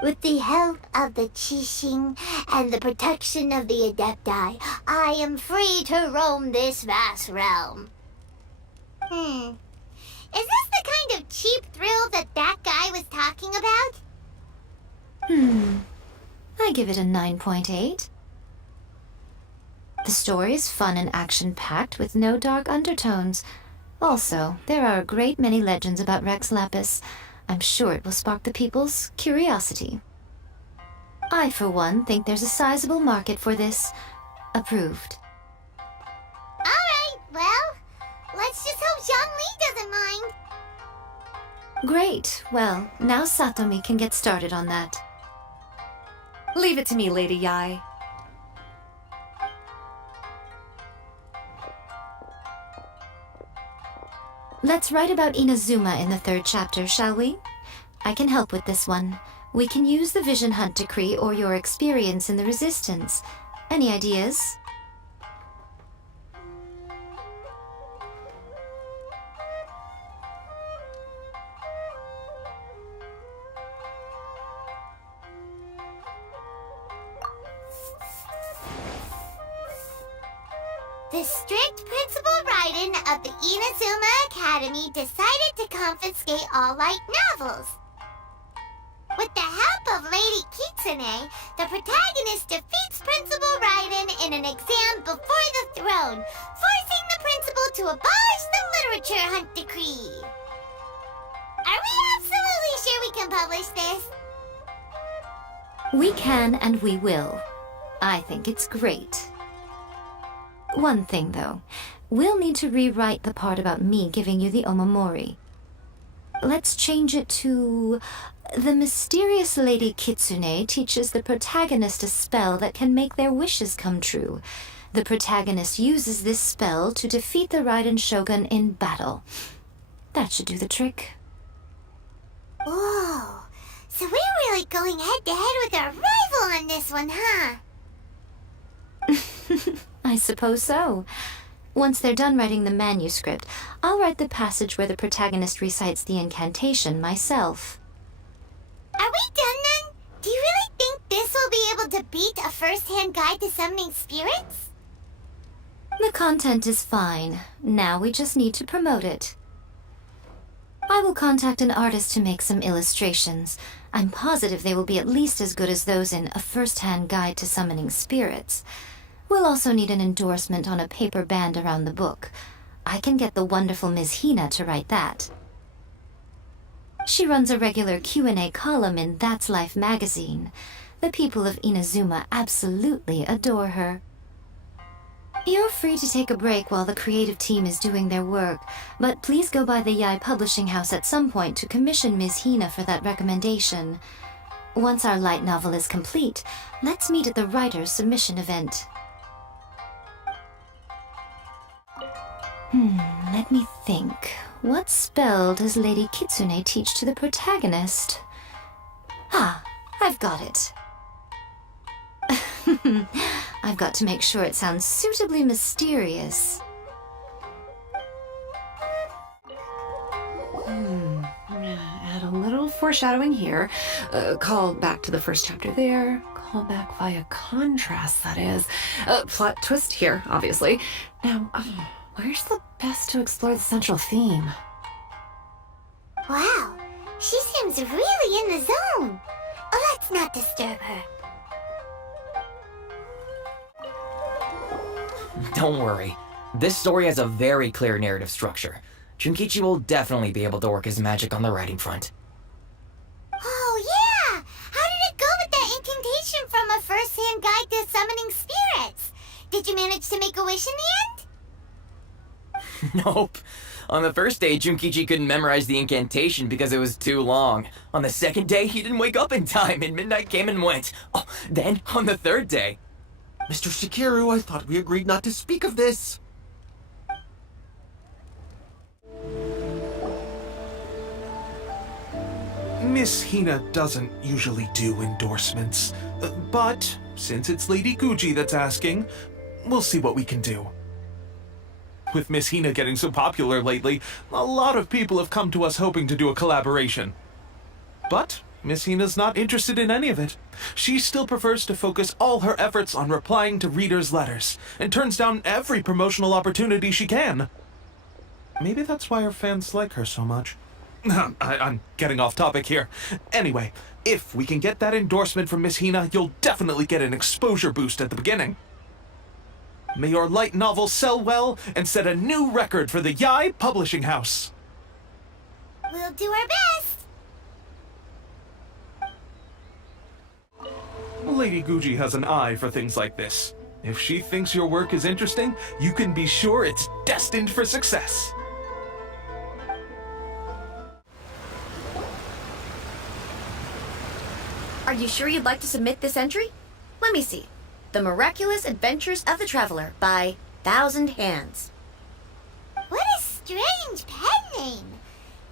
With the help of the Qixing and the protection of the Adepti, I am free to roam this vast realm. Is this the kind of cheap thrill that guy was talking about? I give it a 9.8. The story is fun and action-packed with no dark undertones. Also, there are a great many legends about Rex Lapis. I'm sure it will spark the people's curiosity. I, for one, think there's a sizable market for this. Approved. Alright, well, let's just hope Zhongli doesn't mind. Great. Well, now Satomi can get started on that. Leave it to me, Lady Yai. Let's write about Inazuma in the 3rd chapter, shall we? I can help with this one. We can use the Vision Hunt Decree or your experience in the Resistance. Any ideas? The strict Principal Raiden of the Inazuma Academy decided to confiscate all light novels. With the help of Lady Kitsune, the protagonist defeats Principal Raiden in an exam before the throne, forcing the principal to abolish the Literature Hunt Decree. Are we absolutely sure we can publish this? We can and we will. I think it's great. One thing, though. We'll need to rewrite the part about me giving you the Omamori. Let's change it to... The mysterious Lady Kitsune teaches the protagonist a spell that can make their wishes come true. The protagonist uses this spell to defeat the Raiden Shogun in battle. That should do the trick. Whoa, so we're really going head-to-head with our rival on this one, huh? I suppose so. Once they're done writing the manuscript, I'll write the passage where the protagonist recites the incantation myself. Are we done then? Do you really think this will be able to beat a first-hand guide to summoning spirits? The content is fine. Now we just need to promote it. I will contact an artist to make some illustrations. I'm positive they will be at least as good as those in A First-Hand Guide to Summoning Spirits. We'll also need an endorsement on a paper band around the book. I can get the wonderful Ms. Hina to write that. She runs a regular Q&A column in That's Life magazine. The people of Inazuma absolutely adore her. You're free to take a break while the creative team is doing their work, but please go by the Yai Publishing House at some point to commission Ms. Hina for that recommendation. Once our light novel is complete, let's meet at the writer's submission event. Let me think. What spell does Lady Kitsune teach to the protagonist? Ah, I've got it. I've got to make sure it sounds suitably mysterious. Add a little foreshadowing here. Call back to the first chapter there. Call back via contrast, that is. Plot twist here, obviously. Now, where's the best to explore the central theme? Wow, she seems really in the zone. Let's not disturb her. Don't worry. This story has a very clear narrative structure. Junkichi will definitely be able to work his magic on the writing front. Oh, yeah! How did it go with that incantation from A First-Hand Guide to Summoning Spirits? Did you manage to make a wish in the end? Nope. On the first day, Junkichi couldn't memorize the incantation because it was too long. On the second day, he didn't wake up in time and midnight came and went. Oh, then on the third day... Mr. Shigeru, I thought we agreed not to speak of this. Miss Hina doesn't usually do endorsements, but since it's Lady Guji that's asking, we'll see what we can do. With Miss Hina getting so popular lately, a lot of people have come to us hoping to do a collaboration. But Miss Hina's not interested in any of it. She still prefers to focus all her efforts on replying to readers' letters, and turns down every promotional opportunity she can. Maybe that's why her fans like her so much. I'm getting off topic here. Anyway, if we can get that endorsement from Miss Hina, you'll definitely get an exposure boost at the beginning. May your light novel sell well and set a new record for the Yai Publishing House. We'll do our best. Lady Guji has an eye for things like this. If she thinks your work is interesting, you can be sure it's destined for success. Are you sure you'd like to submit this entry? Let me see. The Miraculous Adventures of the Traveler by Thousand Hands. What a strange pen name.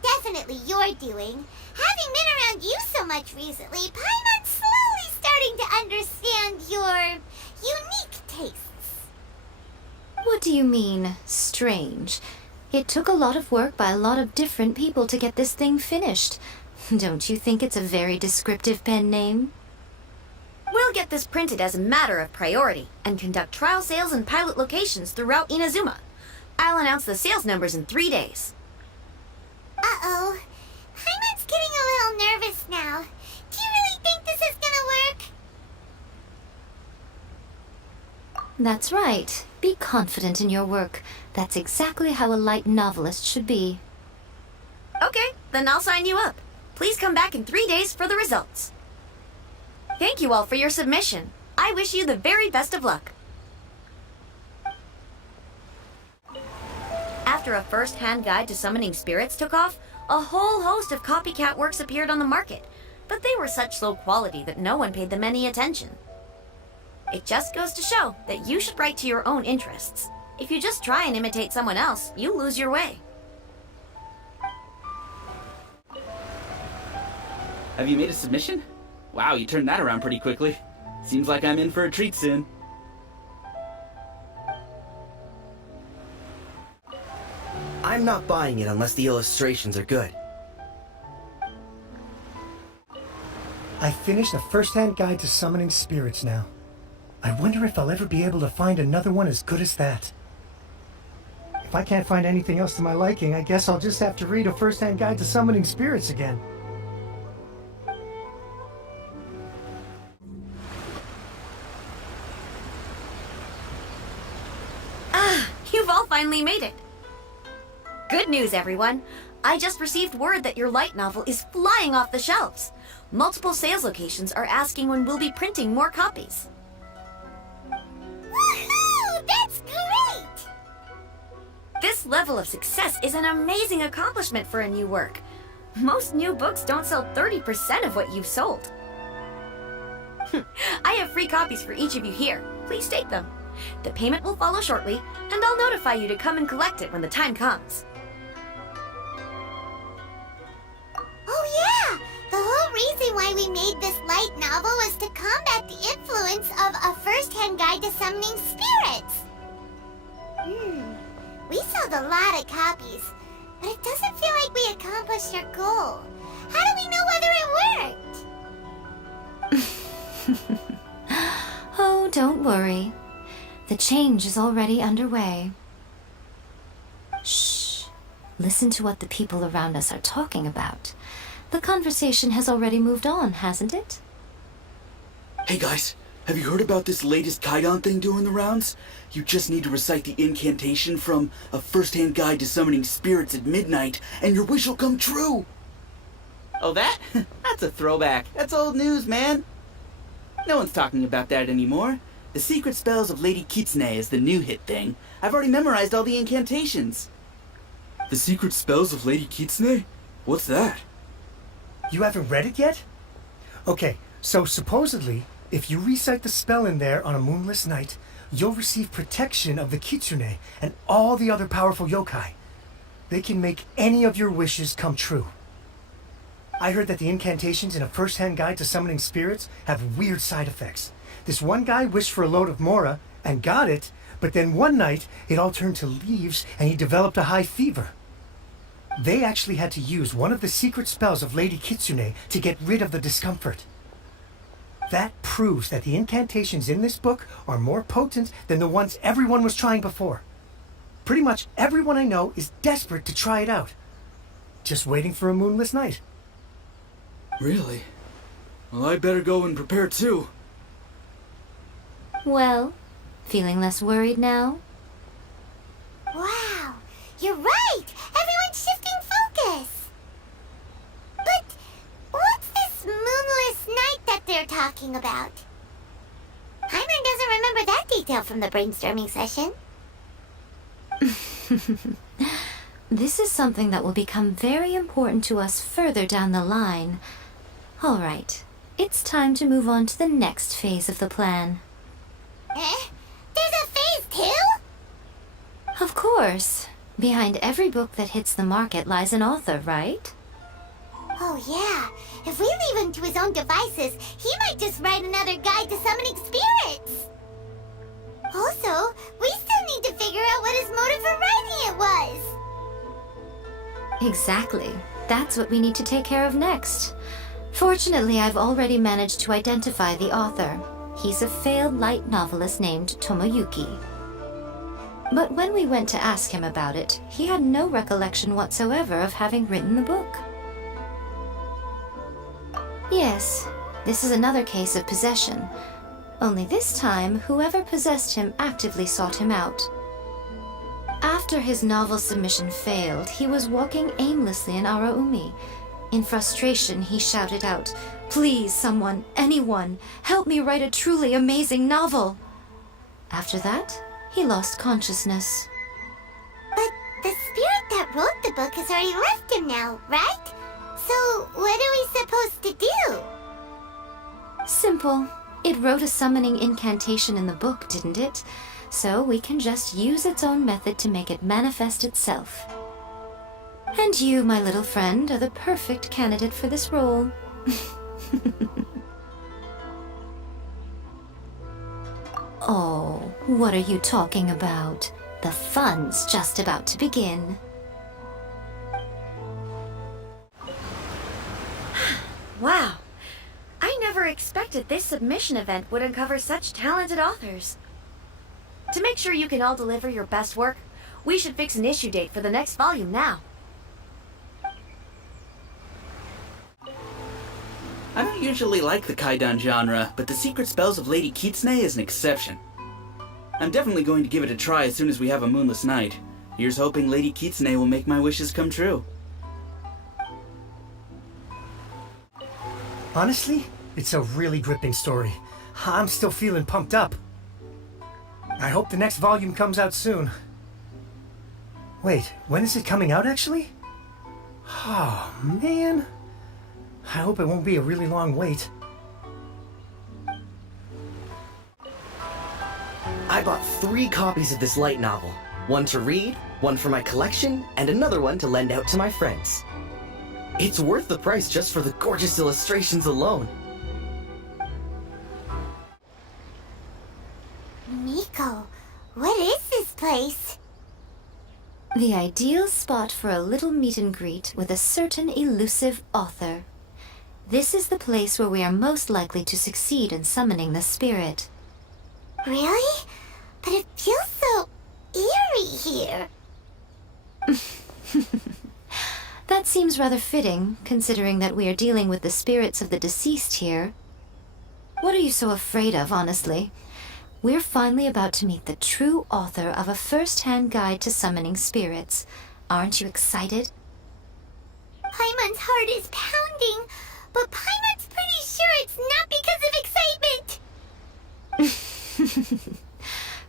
Definitely your doing. Having been around you so much recently, Paimon's slowly starting to understand your unique tastes. What do you mean, strange? It took a lot of work by a lot of different people to get this thing finished. Don't you think it's a very descriptive pen name? We'll get this printed as a matter of priority and conduct trial sales in pilot locations throughout Inazuma. I'll announce the sales numbers in 3 days. Uh-oh. Paimon's getting a little nervous now. Do you really think this is gonna work? That's right. Be confident in your work. That's exactly how a light novelist should be. Okay, then I'll sign you up. Please come back in 3 days for the results. Thank you all for your submission. I wish you the very best of luck. After a first-hand guide to summoning spirits took off, a whole host of copycat works appeared on the market, but they were such low quality that no one paid them any attention. It just goes to show that you should write to your own interests. If you just try and imitate someone else, you lose your way. Have you made a submission? Wow, you turned that around pretty quickly. Seems like I'm in for a treat soon. I'm not buying it unless the illustrations are good. I finished a first-hand guide to summoning spirits now. I wonder if I'll ever be able to find another one as good as that. If I can't find anything else to my liking, I guess I'll just have to read a first-hand guide to summoning spirits again. You've all finally made it. Good news, everyone. I just received word that your light novel is flying off the shelves. Multiple sales locations are asking when we'll be printing more copies. Woohoo! That's great! This level of success is an amazing accomplishment for a new work. Most new books don't sell 30% of what you've sold. I have free copies for each of you here. Please take them. The payment will follow shortly, and I'll notify you to come and collect it when the time comes. Oh yeah! The whole reason why we made this light novel was to combat the influence of a first-hand guide to summoning spirits. We sold a lot of copies, but it doesn't feel like we accomplished our goal. How do we know whether it worked? Oh, don't worry. The change is already underway. Shh. Listen to what the people around us are talking about. The conversation has already moved on, hasn't it? Hey guys, have you heard about this latest Kaidan thing doing the rounds? You just need to recite the incantation from A First-Hand Guide to Summoning Spirits at midnight, and your wish will come true! Oh, that? That's a throwback. That's old news, man. No one's talking about that anymore. The Secret Spells of Lady Kitsune is the new hit thing. I've already memorized all the incantations. The Secret Spells of Lady Kitsune? What's that? You haven't read it yet? Okay, so supposedly, if you recite the spell in there on a moonless night, you'll receive protection of the Kitsune and all the other powerful yokai. They can make any of your wishes come true. I heard that the incantations in A First-Hand Guide to Summoning Spirits have weird side effects. This one guy wished for a load of Mora and got it, But then one night, it all turned to leaves and he developed a high fever. They actually had to use one of the secret spells of Lady Kitsune to get rid of the discomfort. That proves that the incantations in this book are more potent than the ones everyone was trying before. Pretty much everyone I know is desperate to try it out. Just waiting for a moonless night. Really? Well, I'd better go and prepare too. Well, feeling less worried now? Wow, you're right! Everyone's shifting focus! But what's this moonless night that they're talking about? Paimon doesn't remember that detail from the brainstorming session. This is something that will become very important to us further down the line. All right, it's time to move on to the next phase of the plan. There's a phase 2? Of course. Behind every book that hits the market lies an author, right? Oh yeah, if we leave him to his own devices, he might just write another guide to summoning spirits. Also, we still need to figure out what his motive for writing it was. Exactly. That's what we need to take care of next. Fortunately, I've already managed to identify the author. He's a failed light novelist named Tomoyuki. But when we went to ask him about it, he had no recollection whatsoever of having written the book. Yes, this is another case of possession. Only this time, whoever possessed him actively sought him out. After his novel submission failed, he was walking aimlessly in Araumi. In frustration, he shouted out, "Please, someone, anyone, help me write a truly amazing novel!" After that, he lost consciousness. But the spirit that wrote the book has already left him now, right? So what are we supposed to do? Simple. It wrote a summoning incantation in the book, didn't it? So we can just use its own method to make it manifest itself. And you, my little friend, are the perfect candidate for this role. Oh, what are you talking about? The fun's just about to begin. Wow. I never expected this submission event would uncover such talented authors. To make sure you can all deliver your best work, we should fix an issue date for the next volume now. I don't usually like the Kaidan genre, but the secret spells of Lady Kitsune is an exception. I'm definitely going to give it a try as soon as we have a moonless night. Here's hoping Lady Kitsune will make my wishes come true. Honestly, it's a really gripping story. I'm still feeling pumped up. I hope the next volume comes out soon. Wait, when is it coming out actually? Oh, man. I hope it won't be a really long wait. I bought 3 copies of this light novel. One to read, one for my collection, and another one to lend out to my friends. It's worth the price just for the gorgeous illustrations alone. Miko, what is this place? The ideal spot for a little meet and greet with a certain elusive author. This is the place where we are most likely to succeed in summoning the spirit. Really? But it feels so eerie here. That seems rather fitting, considering that we are dealing with the spirits of the deceased here. What are you so afraid of, honestly? We're finally about to meet the true author of a first-hand guide to summoning spirits. Aren't you excited? Paimon's heart is pounding, but Paimon's pretty sure it's not because of excitement.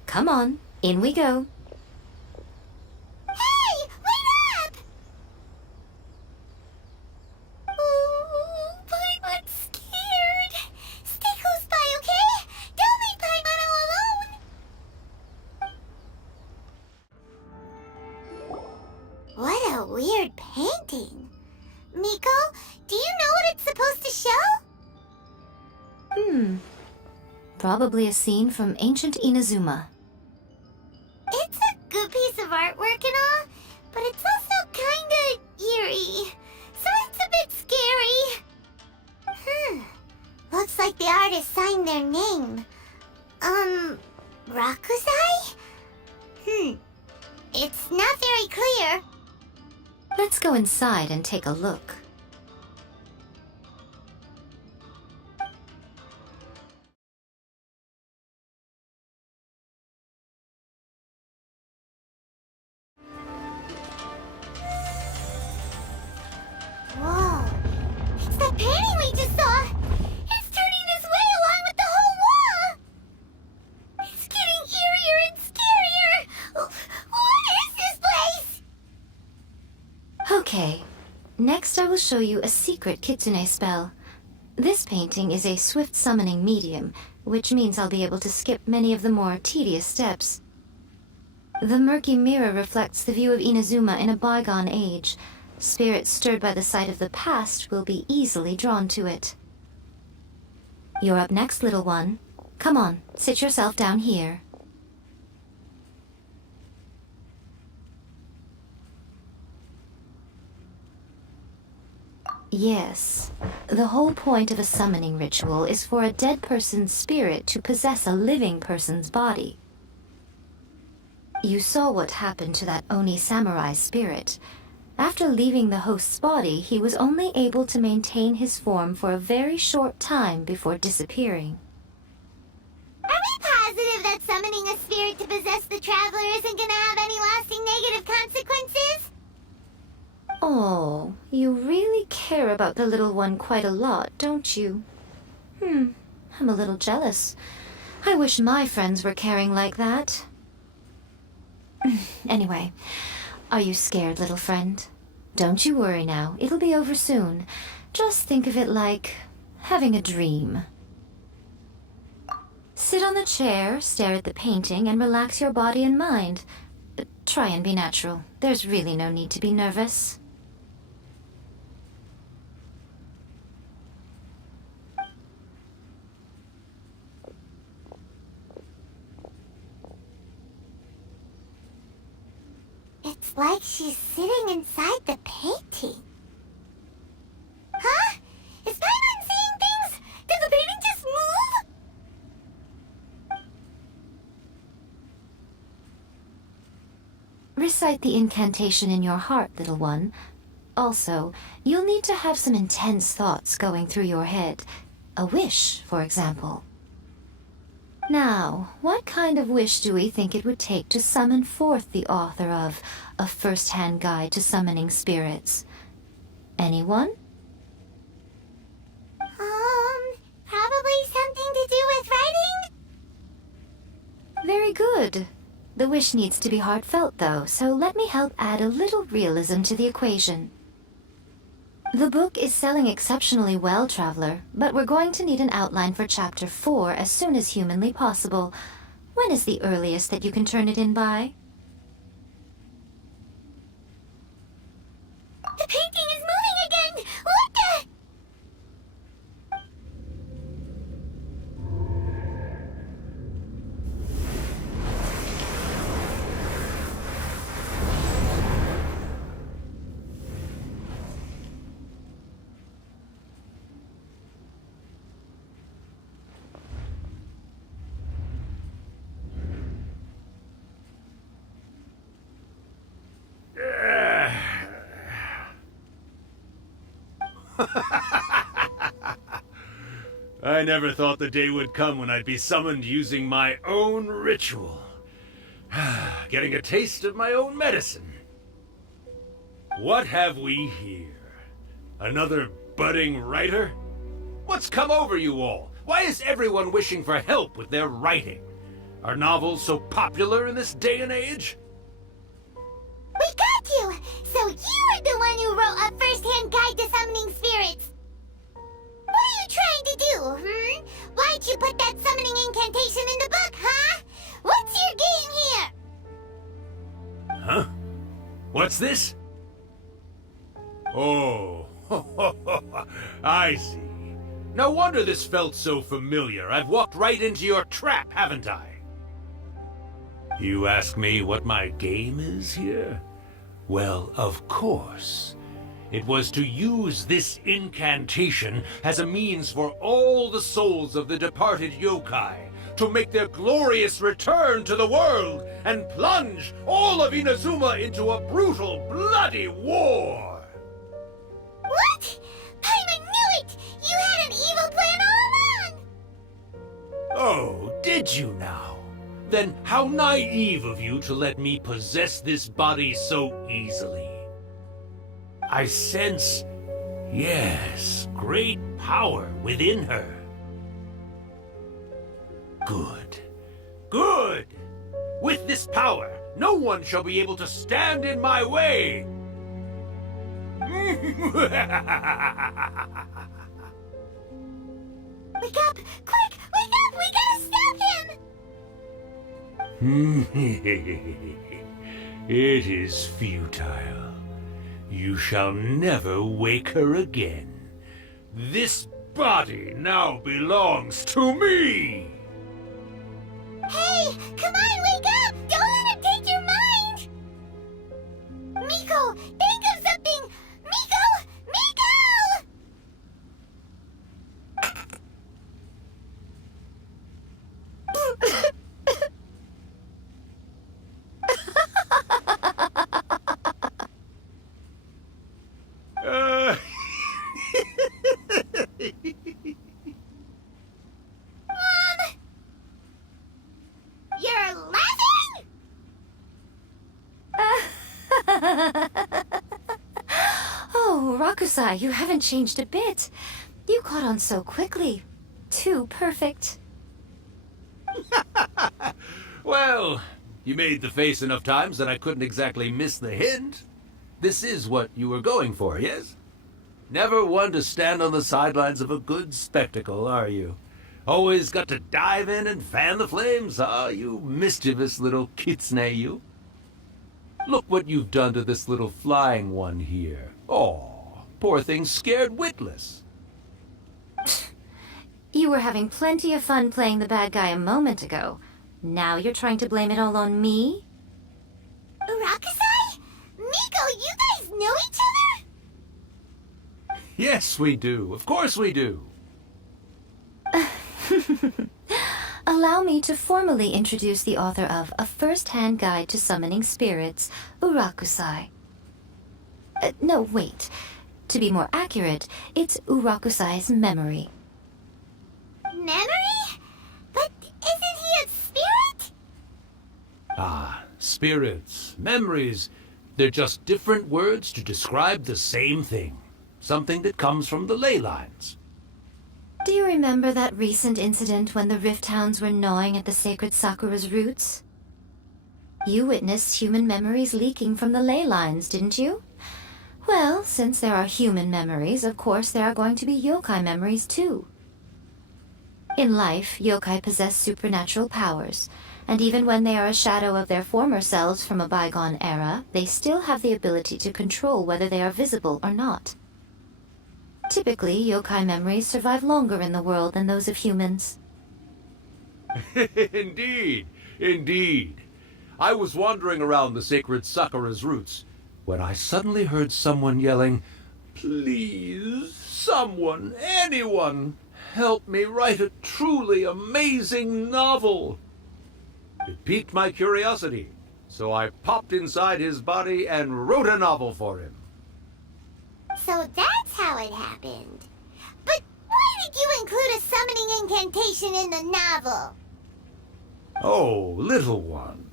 Come on, in we go. Hey, wait up! Ooh, Paimon's scared. Stay close by, okay? Don't leave Paimon all alone. What a weird painting. Miko, do you know what it's supposed to show? Probably a scene from ancient Inazuma. artist signed their name. Rakuzai? It's not very clear. Let's go inside and take a look. Whoa. It's the painting we just saw! It's turning this way along with the whole wall! It's getting eerier and scarier! What is this place? Okay. Next I will show you a secret kitsune spell. This painting is a swift summoning medium, which means I'll be able to skip many of the more tedious steps. The murky mirror reflects the view of Inazuma in a bygone age. Spirits stirred by the sight of the past will be easily drawn to it. You're up next, little one. Come on, sit yourself down here. Yes. The whole point of a summoning ritual is for a dead person's spirit to possess a living person's body. You saw what happened to that Oni samurai spirit. After leaving the host's body, he was only able to maintain his form for a very short time before disappearing. Are we positive that summoning a spirit to possess the traveler isn't gonna have any lasting negative consequences? Oh, you really care about the little one quite a lot, don't you? I'm a little jealous. I wish my friends were caring like that. Anyway, are you scared, little friend? Don't you worry now, it'll be over soon. Just think of it like having a dream. Sit on the chair, stare at the painting, and relax your body and mind. Try and be natural. There's really no need to be nervous. It's like she's sitting inside the painting. Huh? Is Paimon seeing things? Did the painting just move? Recite the incantation in your heart, little one. Also, you'll need to have some intense thoughts going through your head. A wish, for example. Now, what kind of wish do we think it would take to summon forth the author of A First-Hand Guide to Summoning Spirits? Anyone? Probably something to do with writing? Very good. The wish needs to be heartfelt, though, so let me help add a little realism to the equation. The book is selling exceptionally well, Traveler, but we're going to need an outline for Chapter 4 as soon as humanly possible. When is the earliest that you can turn it in by? The painting is moving again! What the? I never thought the day would come when I'd be summoned using my own ritual. Getting a taste of my own medicine. What have we here? Another budding writer? What's come over you all? Why is everyone wishing for help with their writing? Are novels so popular in this day and age? We got you! So you are the one who wrote A First-Hand Guide to Summoning Spirits! What are you trying to do, Why'd you put that summoning incantation in the book, huh? What's your game here? Huh? What's this? Oh, I see. No wonder this felt so familiar. I've walked right into your trap, haven't I? You ask me what my game is here? Well, of course. It was to use this incantation as a means for all the souls of the departed yokai to make their glorious return to the world and plunge all of Inazuma into a brutal, bloody war! What? Paimon knew it! You had an evil plan all along! Oh, did you now? Then how naive of you to let me possess this body so easily. I sense, yes, great power within her. Good. Good! With this power, no one shall be able to stand in my way! Wake up! Quick! Wake up! We gotta stop him! It is futile. You shall never wake her again. This body now belongs to me! Hey! Come on, wake up! Don't let him take your mind! Miko! Think of something! Miko! Miko! Mom! You're laughing? Oh, Rakusai, you haven't changed a bit. You caught on so quickly. Too perfect. Well, you made the face enough times that I couldn't exactly miss the hint. This is what you were going for, yes? Never one to stand on the sidelines of a good spectacle, are you? Always got to dive in and fan the flames, huh? You mischievous little kitsune, you. Look what you've done to this little flying one here. Oh, poor thing scared witless. You were having plenty of fun playing the bad guy a moment ago. Now you're trying to blame it all on me? Rakusai? Miko, you guys know each other? Yes, we do. Of course we do. Allow me to formally introduce the author of A First-Hand Guide to Summoning Spirits, Urakusai. No, wait. To be more accurate, it's Urakusai's memory. Memory? But isn't he a spirit? Ah, spirits, memories. They're just different words to describe the same thing. Something that comes from the ley lines. Do you remember that recent incident when the Rift Hounds were gnawing at the sacred Sakura's roots? You witnessed human memories leaking from the ley lines, didn't you? Well, since there are human memories, of course there are going to be yokai memories too. In life, yokai possess supernatural powers, and even when they are a shadow of their former selves from a bygone era, they still have the ability to control whether they are visible or not. Typically, yokai memories survive longer in the world than those of humans. Indeed, indeed. I was wandering around the sacred Sakura's roots when I suddenly heard someone yelling, "Please, someone, anyone, help me write a truly amazing novel." It piqued my curiosity, so I popped inside his body and wrote a novel for him. So that's how it happened. But why did you include a summoning incantation in the novel? Oh, little one.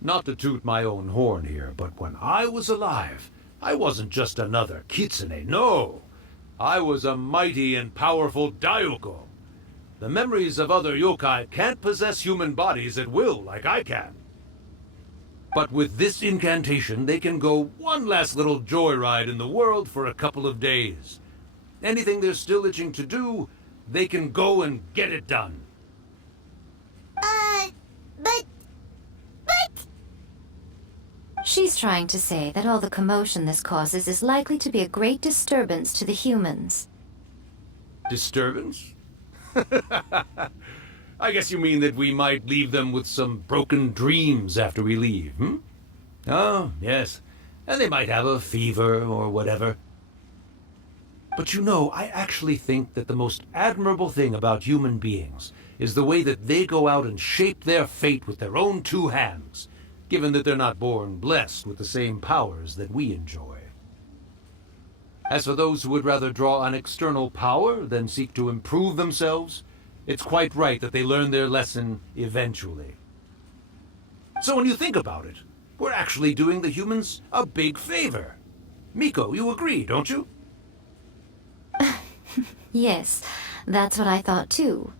Not to toot my own horn here, but when I was alive, I wasn't just another kitsune, no. I was a mighty and powerful Daiuko. The memories of other yokai can't possess human bodies at will like I can. But with this incantation, they can go one last little joyride in the world for a couple of days. Anything they're still itching to do, they can go and get it done. But... She's trying to say that all the commotion this causes is likely to be a great disturbance to the humans. Disturbance? I guess you mean that we might leave them with some broken dreams after we leave, hmm? Oh, yes. And they might have a fever or whatever. But you know, I actually think that the most admirable thing about human beings is the way that they go out and shape their fate with their own two hands, given that they're not born blessed with the same powers that we enjoy. As for those who would rather draw on external power than seek to improve themselves, it's quite right that they learn their lesson eventually. So when you think about it, we're actually doing the humans a big favor. Miko, you agree, don't you? Yes, that's what I thought too.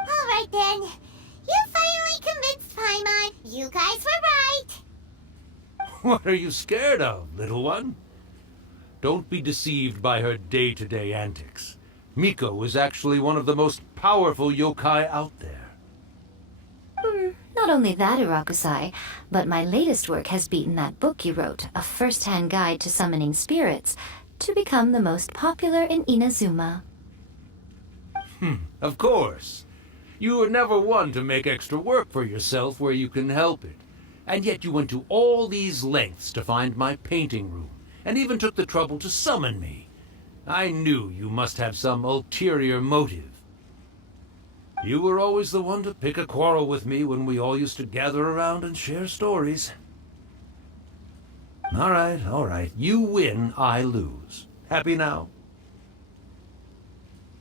All right then. You finally convinced Paimon. You guys were right. What are you scared of, little one? Don't be deceived by her day-to-day antics. Miko is actually one of the most powerful yokai out there. Not only that, Urakusai, but my latest work has beaten that book you wrote, A First-Hand Guide to Summoning Spirits, to become the most popular in Inazuma. Of course. You were never one to make extra work for yourself where you can help it. And yet you went to all these lengths to find my painting room, and even took the trouble to summon me. I knew you must have some ulterior motive. You were always the one to pick a quarrel with me when we all used to gather around and share stories. All right. You win, I lose. Happy now?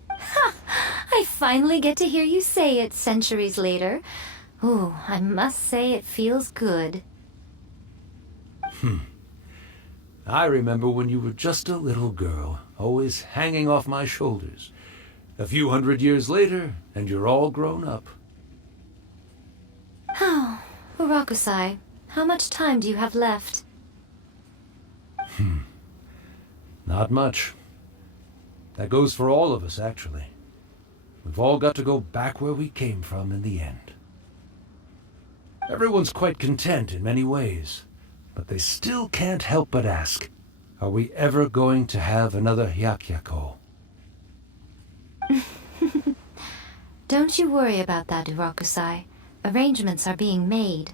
I finally get to hear you say it centuries later. Ooh, I must say it feels good. I remember when you were just a little girl, always hanging off my shoulders. A few hundred years later, and you're all grown up. Oh, Urakusai, how much time do you have left? Not much. That goes for all of us, actually. We've all got to go back where we came from in the end. Everyone's quite content in many ways, but they still can't help but ask, are we ever going to have another Hyakyako? Don't you worry about that, Urakusai. Arrangements are being made.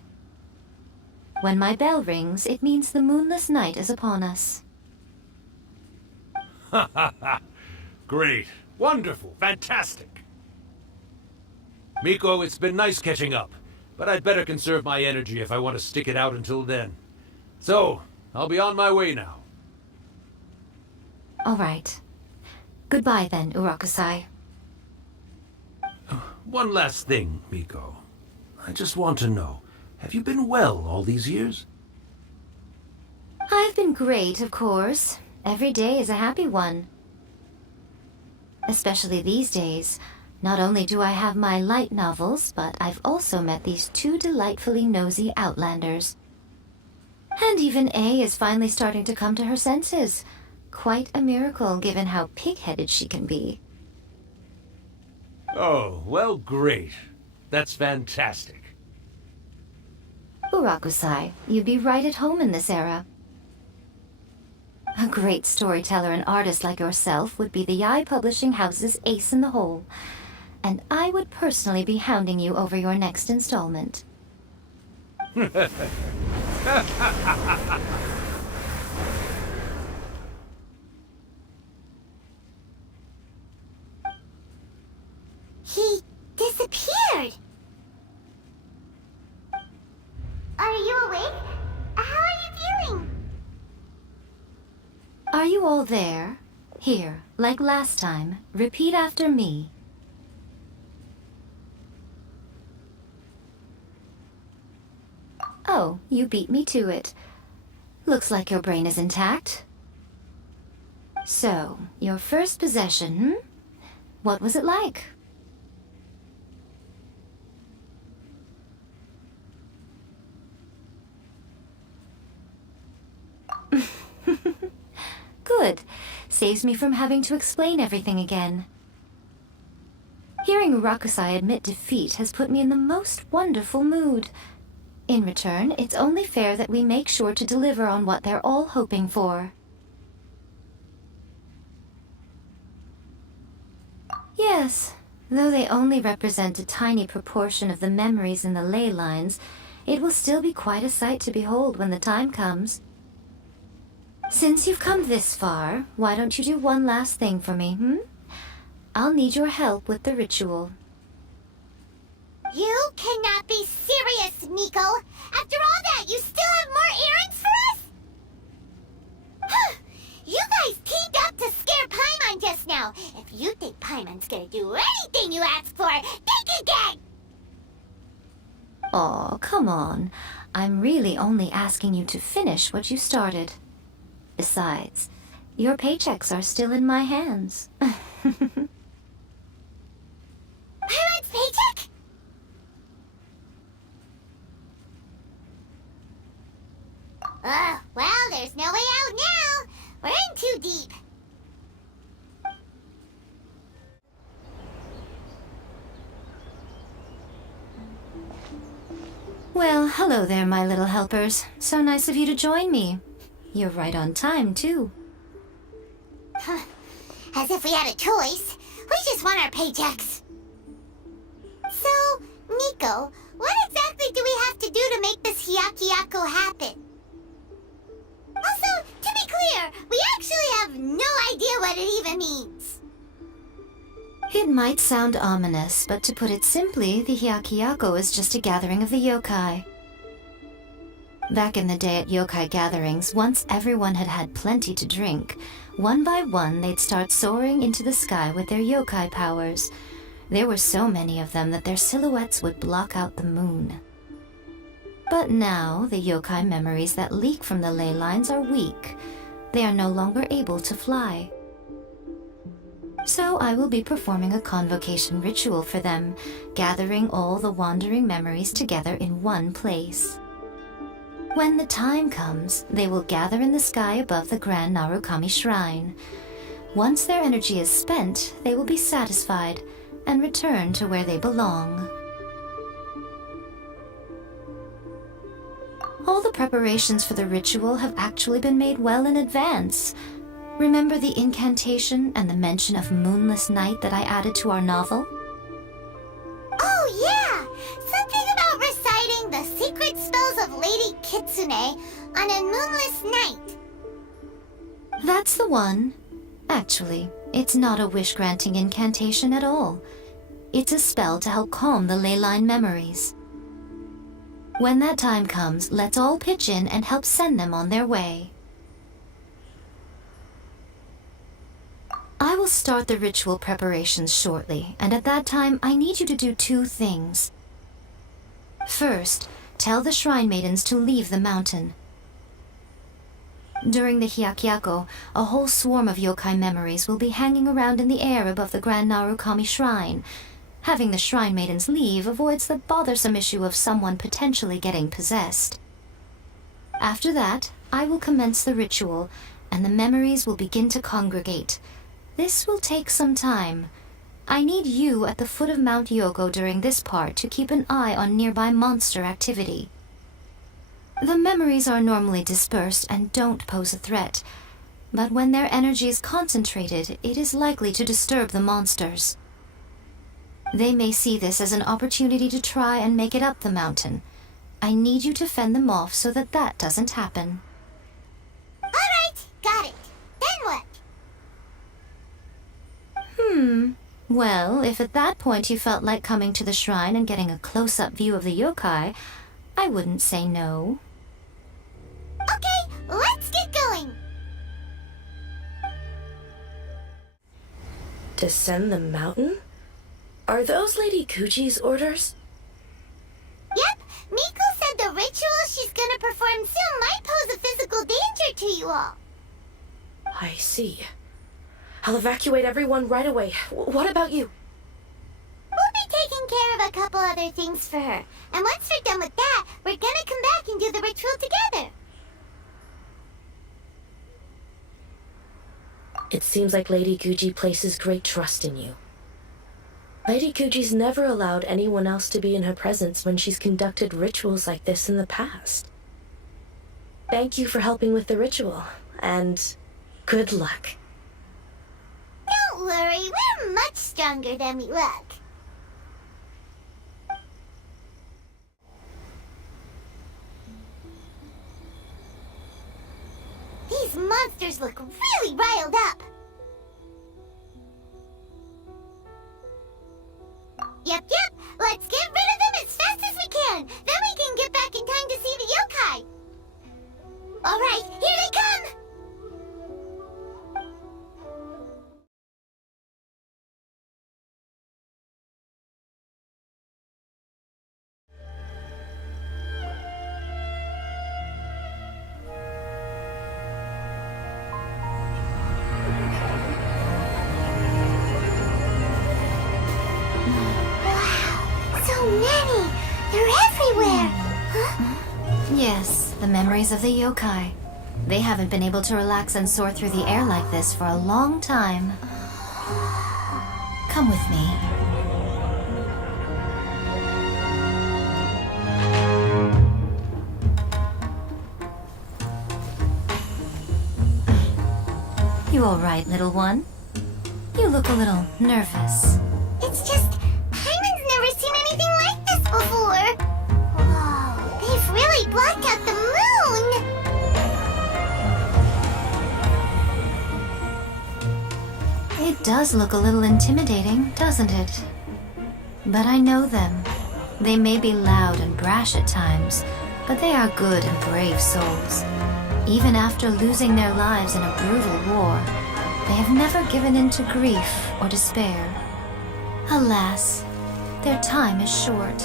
When my bell rings, it means the moonless night is upon us. Great. Wonderful. Fantastic. Miko, it's been nice catching up, but I'd better conserve my energy if I want to stick it out until then. So, I'll be on my way now. All right. Goodbye then, Urakusai. One last thing, Miko. I just want to know, have you been well all these years? I've been great, of course. Every day is a happy one. Especially these days. Not only do I have my light novels, but I've also met these two delightfully nosy outlanders. And even A is finally starting to come to her senses. Quite a miracle, given how pig-headed she can be. Oh, well, great. That's fantastic. Urakusai, you'd be right at home in this era. A great storyteller and artist like yourself would be the Yae Publishing House's ace in the hole. And I would personally be hounding you over your next installment. He disappeared. Are you awake? How are you feeling? Are you all there? Here, like last time, repeat after me. Oh, you beat me to it. Looks like your brain is intact. So, your first possession, What was it like? Good. Saves me from having to explain everything again. Hearing Urakusai admit defeat has put me in the most wonderful mood. In return, it's only fair that we make sure to deliver on what they're all hoping for. Yes, though they only represent a tiny proportion of the memories in the ley lines, it will still be quite a sight to behold when the time comes. Since you've come this far, why don't you do one last thing for me, I'll need your help with the ritual. You cannot be serious, Miko! After all that, you still have more errands for us? You guys teamed up to scare Paimon just now. If you think Paimon's gonna do anything you ask for, think again! Aw, come on. I'm really only asking you to finish what you started. Besides, your paychecks are still in my hands. Paimon's paycheck? Well, there's no way out now. We're in too deep. Well, hello there, my little helpers. So nice of you to join me. You're right on time, too. As if we had a choice. We just want our paychecks. So, Miko, what exactly do we have to do to make this Hyakyako happen? Also, to be clear, we actually have no idea what it even means. It might sound ominous, but to put it simply, the Hyakyako is just a gathering of the yokai. Back in the day at yokai gatherings, once everyone had had plenty to drink, one by one they'd start soaring into the sky with their yokai powers. There were so many of them that their silhouettes would block out the moon. But now, the yokai memories that leak from the ley lines are weak. They are no longer able to fly. So I will be performing a convocation ritual for them, gathering all the wandering memories together in one place. When the time comes, they will gather in the sky above the Grand Narukami Shrine. Once their energy is spent, they will be satisfied and return to where they belong. All the preparations for the ritual have actually been made well in advance. Remember the incantation and the mention of moonless night that I added to our novel? Oh yeah! Something about reciting the secret spells of Lady Kitsune on a moonless night. That's the one. Actually, it's not a wish-granting incantation at all. It's a spell to help calm the ley line memories. When that time comes, let's all pitch in and help send them on their way. I will start the ritual preparations shortly, and at that time I need you to do two things. First, tell the Shrine Maidens to leave the mountain. During the Hyakyako, a whole swarm of yokai memories will be hanging around in the air above the Grand Narukami Shrine. Having the Shrine Maidens leave avoids the bothersome issue of someone potentially getting possessed. After that, I will commence the ritual, and the memories will begin to congregate. This will take some time. I need you at the foot of Mount Yogo during this part to keep an eye on nearby monster activity. The memories are normally dispersed and don't pose a threat, but when their energy is concentrated, it is likely to disturb the monsters. They may see this as an opportunity to try and make it up the mountain. I need you to fend them off so that that doesn't happen. Alright, got it. Then what? Well, if at that point you felt like coming to the shrine and getting a close-up view of the yokai, I wouldn't say no. Okay, let's get going. Descend the mountain? Are those Lady Kuji's orders? Yep, Miko said the ritual she's gonna perform soon might pose a physical danger to you all. I see. I'll evacuate everyone right away. What about you? We'll be taking care of a couple other things for her. And once we're done with that, we're gonna come back and do the ritual together. It seems like Lady Kuji places great trust in you. Lady Kuji's never allowed anyone else to be in her presence when she's conducted rituals like this in the past. Thank you for helping with the ritual, and good luck. Don't worry, we're much stronger than we look. These These monsters look really riled up. Yep. Let's get rid of them as fast as we can. Then we can get back in time to see the yokai. All right, here they come. So many! They're everywhere! Huh? Yes, the memories of the yokai. They haven't been able to relax and soar through the air like this for a long time. Come with me. You all right, little one? You look a little nervous. It's just, Paimon's never seen anything like this before. Whoa, they've really blocked out the moon. It does look a little intimidating, doesn't it? But I know them. They may be loud and brash at times, but they are good and brave souls. Even after losing their lives in a brutal war, they have never given in to grief or despair. Alas, their time is short.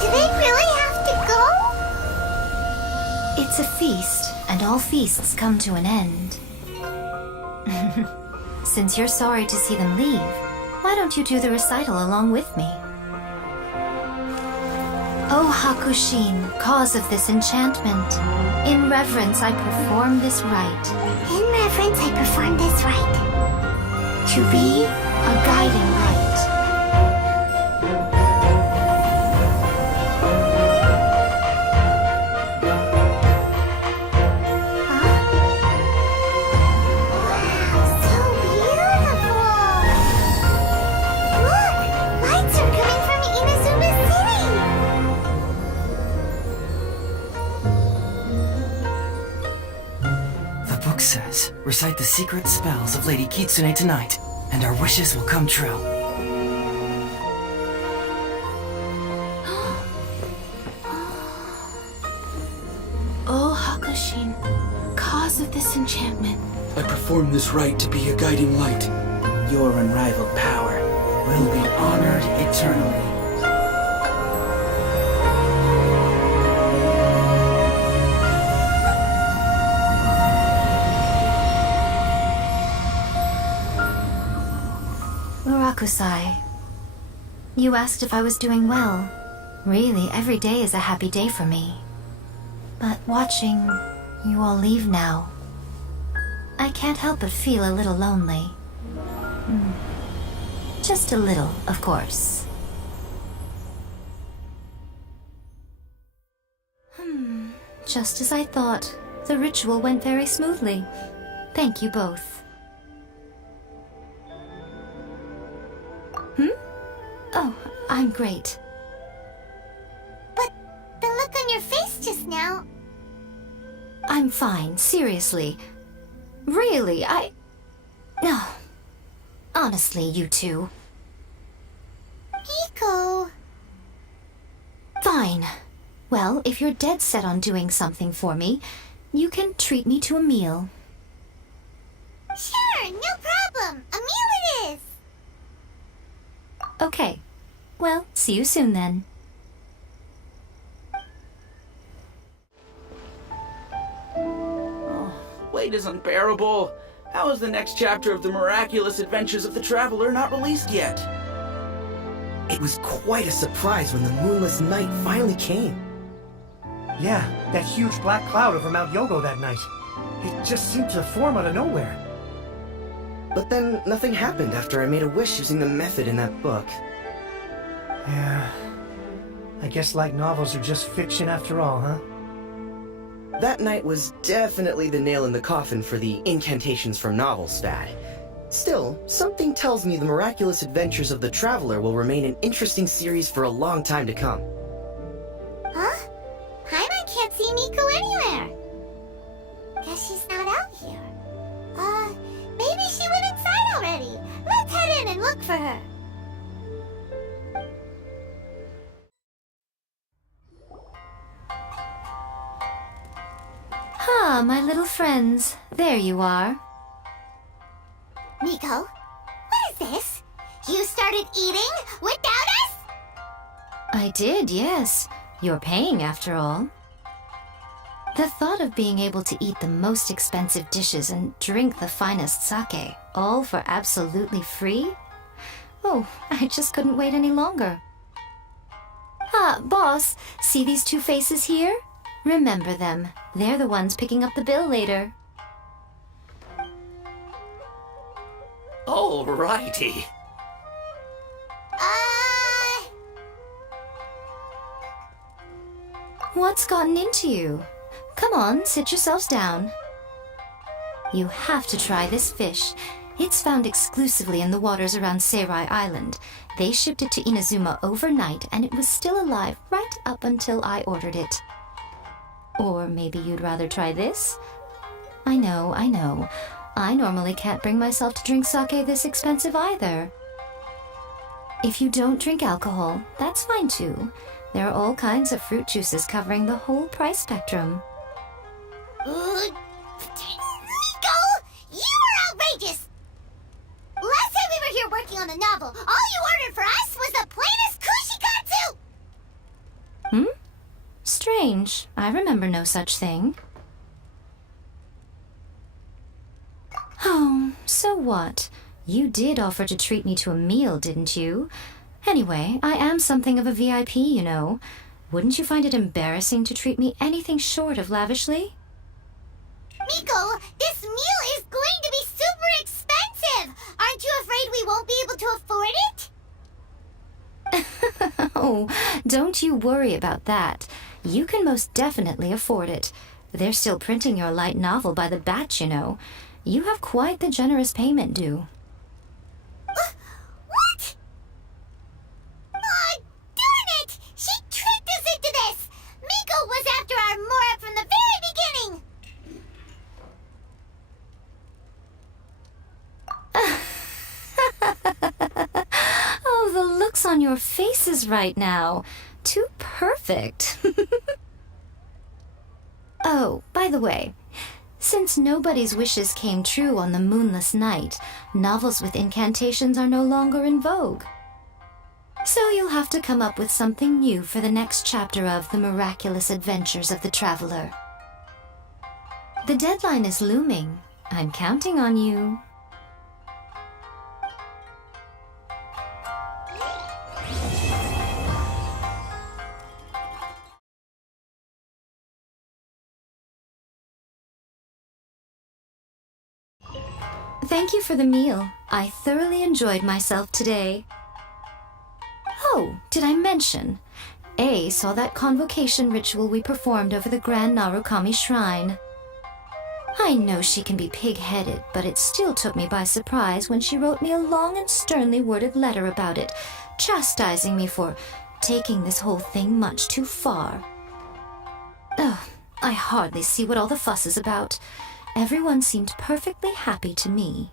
Do they really have to go? It's a feast, and all feasts come to an end. Since you're sorry to see them leave, why don't you do the recital along with me? O Hakushin, cause of this enchantment, in reverence I perform this rite. In reverence, I perform this rite. To be a guiding light. So beautiful! Look! Lights are coming from Inazuma City! The book says, recite the secret spells of Lady Kitsune tonight, and our wishes will come true. O Hakushin, cause of this enchantment. I perform this rite to be a guiding light. Your unrivaled power will be honored eternally. Murakusai, you asked if I was doing well. Really, every day is a happy day for me. But watching you all leave now, I can't help but feel a little lonely. Just a little, of course. Just as I thought, the ritual went very smoothly. Thank you both. Oh, I'm great. But the look on your face just now... I'm fine, seriously. Really, No. Honestly, you two. Miko... Fine. Well, if you're dead set on doing something for me, you can treat me to a meal. Sure, no problem. A meal it is. Okay. Well, see you soon then. Wait is unbearable. How is the next chapter of the miraculous adventures of the traveler not released yet? It was quite a surprise when the moonless night finally came. Yeah, that huge black cloud over Mount Yogo that night. It just seemed to form out of nowhere. But then nothing happened after I made a wish using the method in that book. Yeah. I guess light novels are just fiction after all, huh? That night was definitely the nail in the coffin for the incantations from novels fad. Still, something tells me the miraculous adventures of the Traveler will remain an interesting series for a long time to come. Huh? Paimon can't see Miko anywhere. Guess she's not out here. Maybe she went inside already. Let's head in and look for her. Ah, my little friends. There you are. Miko, what is this? You started eating without us? I did, yes. You're paying after all. The thought of being able to eat the most expensive dishes and drink the finest sake, all for absolutely free? Oh, I just couldn't wait any longer. Ah, boss, see these two faces here? Remember them. They're the ones picking up the bill later. Alrighty. What's gotten into you? Come on, sit yourselves down. You have to try this fish. It's found exclusively in the waters around Seirai Island. They shipped it to Inazuma overnight, and it was still alive right up until I ordered it. Or maybe you'd rather try this? I know. I normally can't bring myself to drink sake this expensive either. If you don't drink alcohol, that's fine too. There are all kinds of fruit juices covering the whole price spectrum. Miko! You are outrageous! Last time we were here working on the novel, all you ordered for us was the plainest kushikatsu! Strange. I remember no such thing. Oh, so what? You did offer to treat me to a meal, didn't you? Anyway, I am something of a VIP, you know. Wouldn't you find it embarrassing to treat me anything short of lavishly? Miko, this meal is going to be super expensive! Aren't you afraid we won't be able to afford it? Oh, don't you worry about that. You can most definitely afford it. They're still printing your light novel by the batch, you know. You have quite the generous payment due. What? Oh, darn it! She tricked us into this! Miko was after our Mora from the very beginning! Oh, the looks on your faces right now. Too perfect. Oh, by the way, since nobody's wishes came true on the moonless night, novels with incantations are no longer in vogue. So you'll have to come up with something new for the next chapter of The Miraculous Adventures of the Traveler. The deadline is looming. I'm counting on you. Thank you for the meal. I thoroughly enjoyed myself today. Oh, did I mention? A saw that convocation ritual we performed over the Grand Narukami Shrine. I know she can be pig-headed, but it still took me by surprise when she wrote me a long and sternly worded letter about it, chastising me for taking this whole thing much too far. Ugh, I hardly see what all the fuss is about. Everyone seemed perfectly happy to me.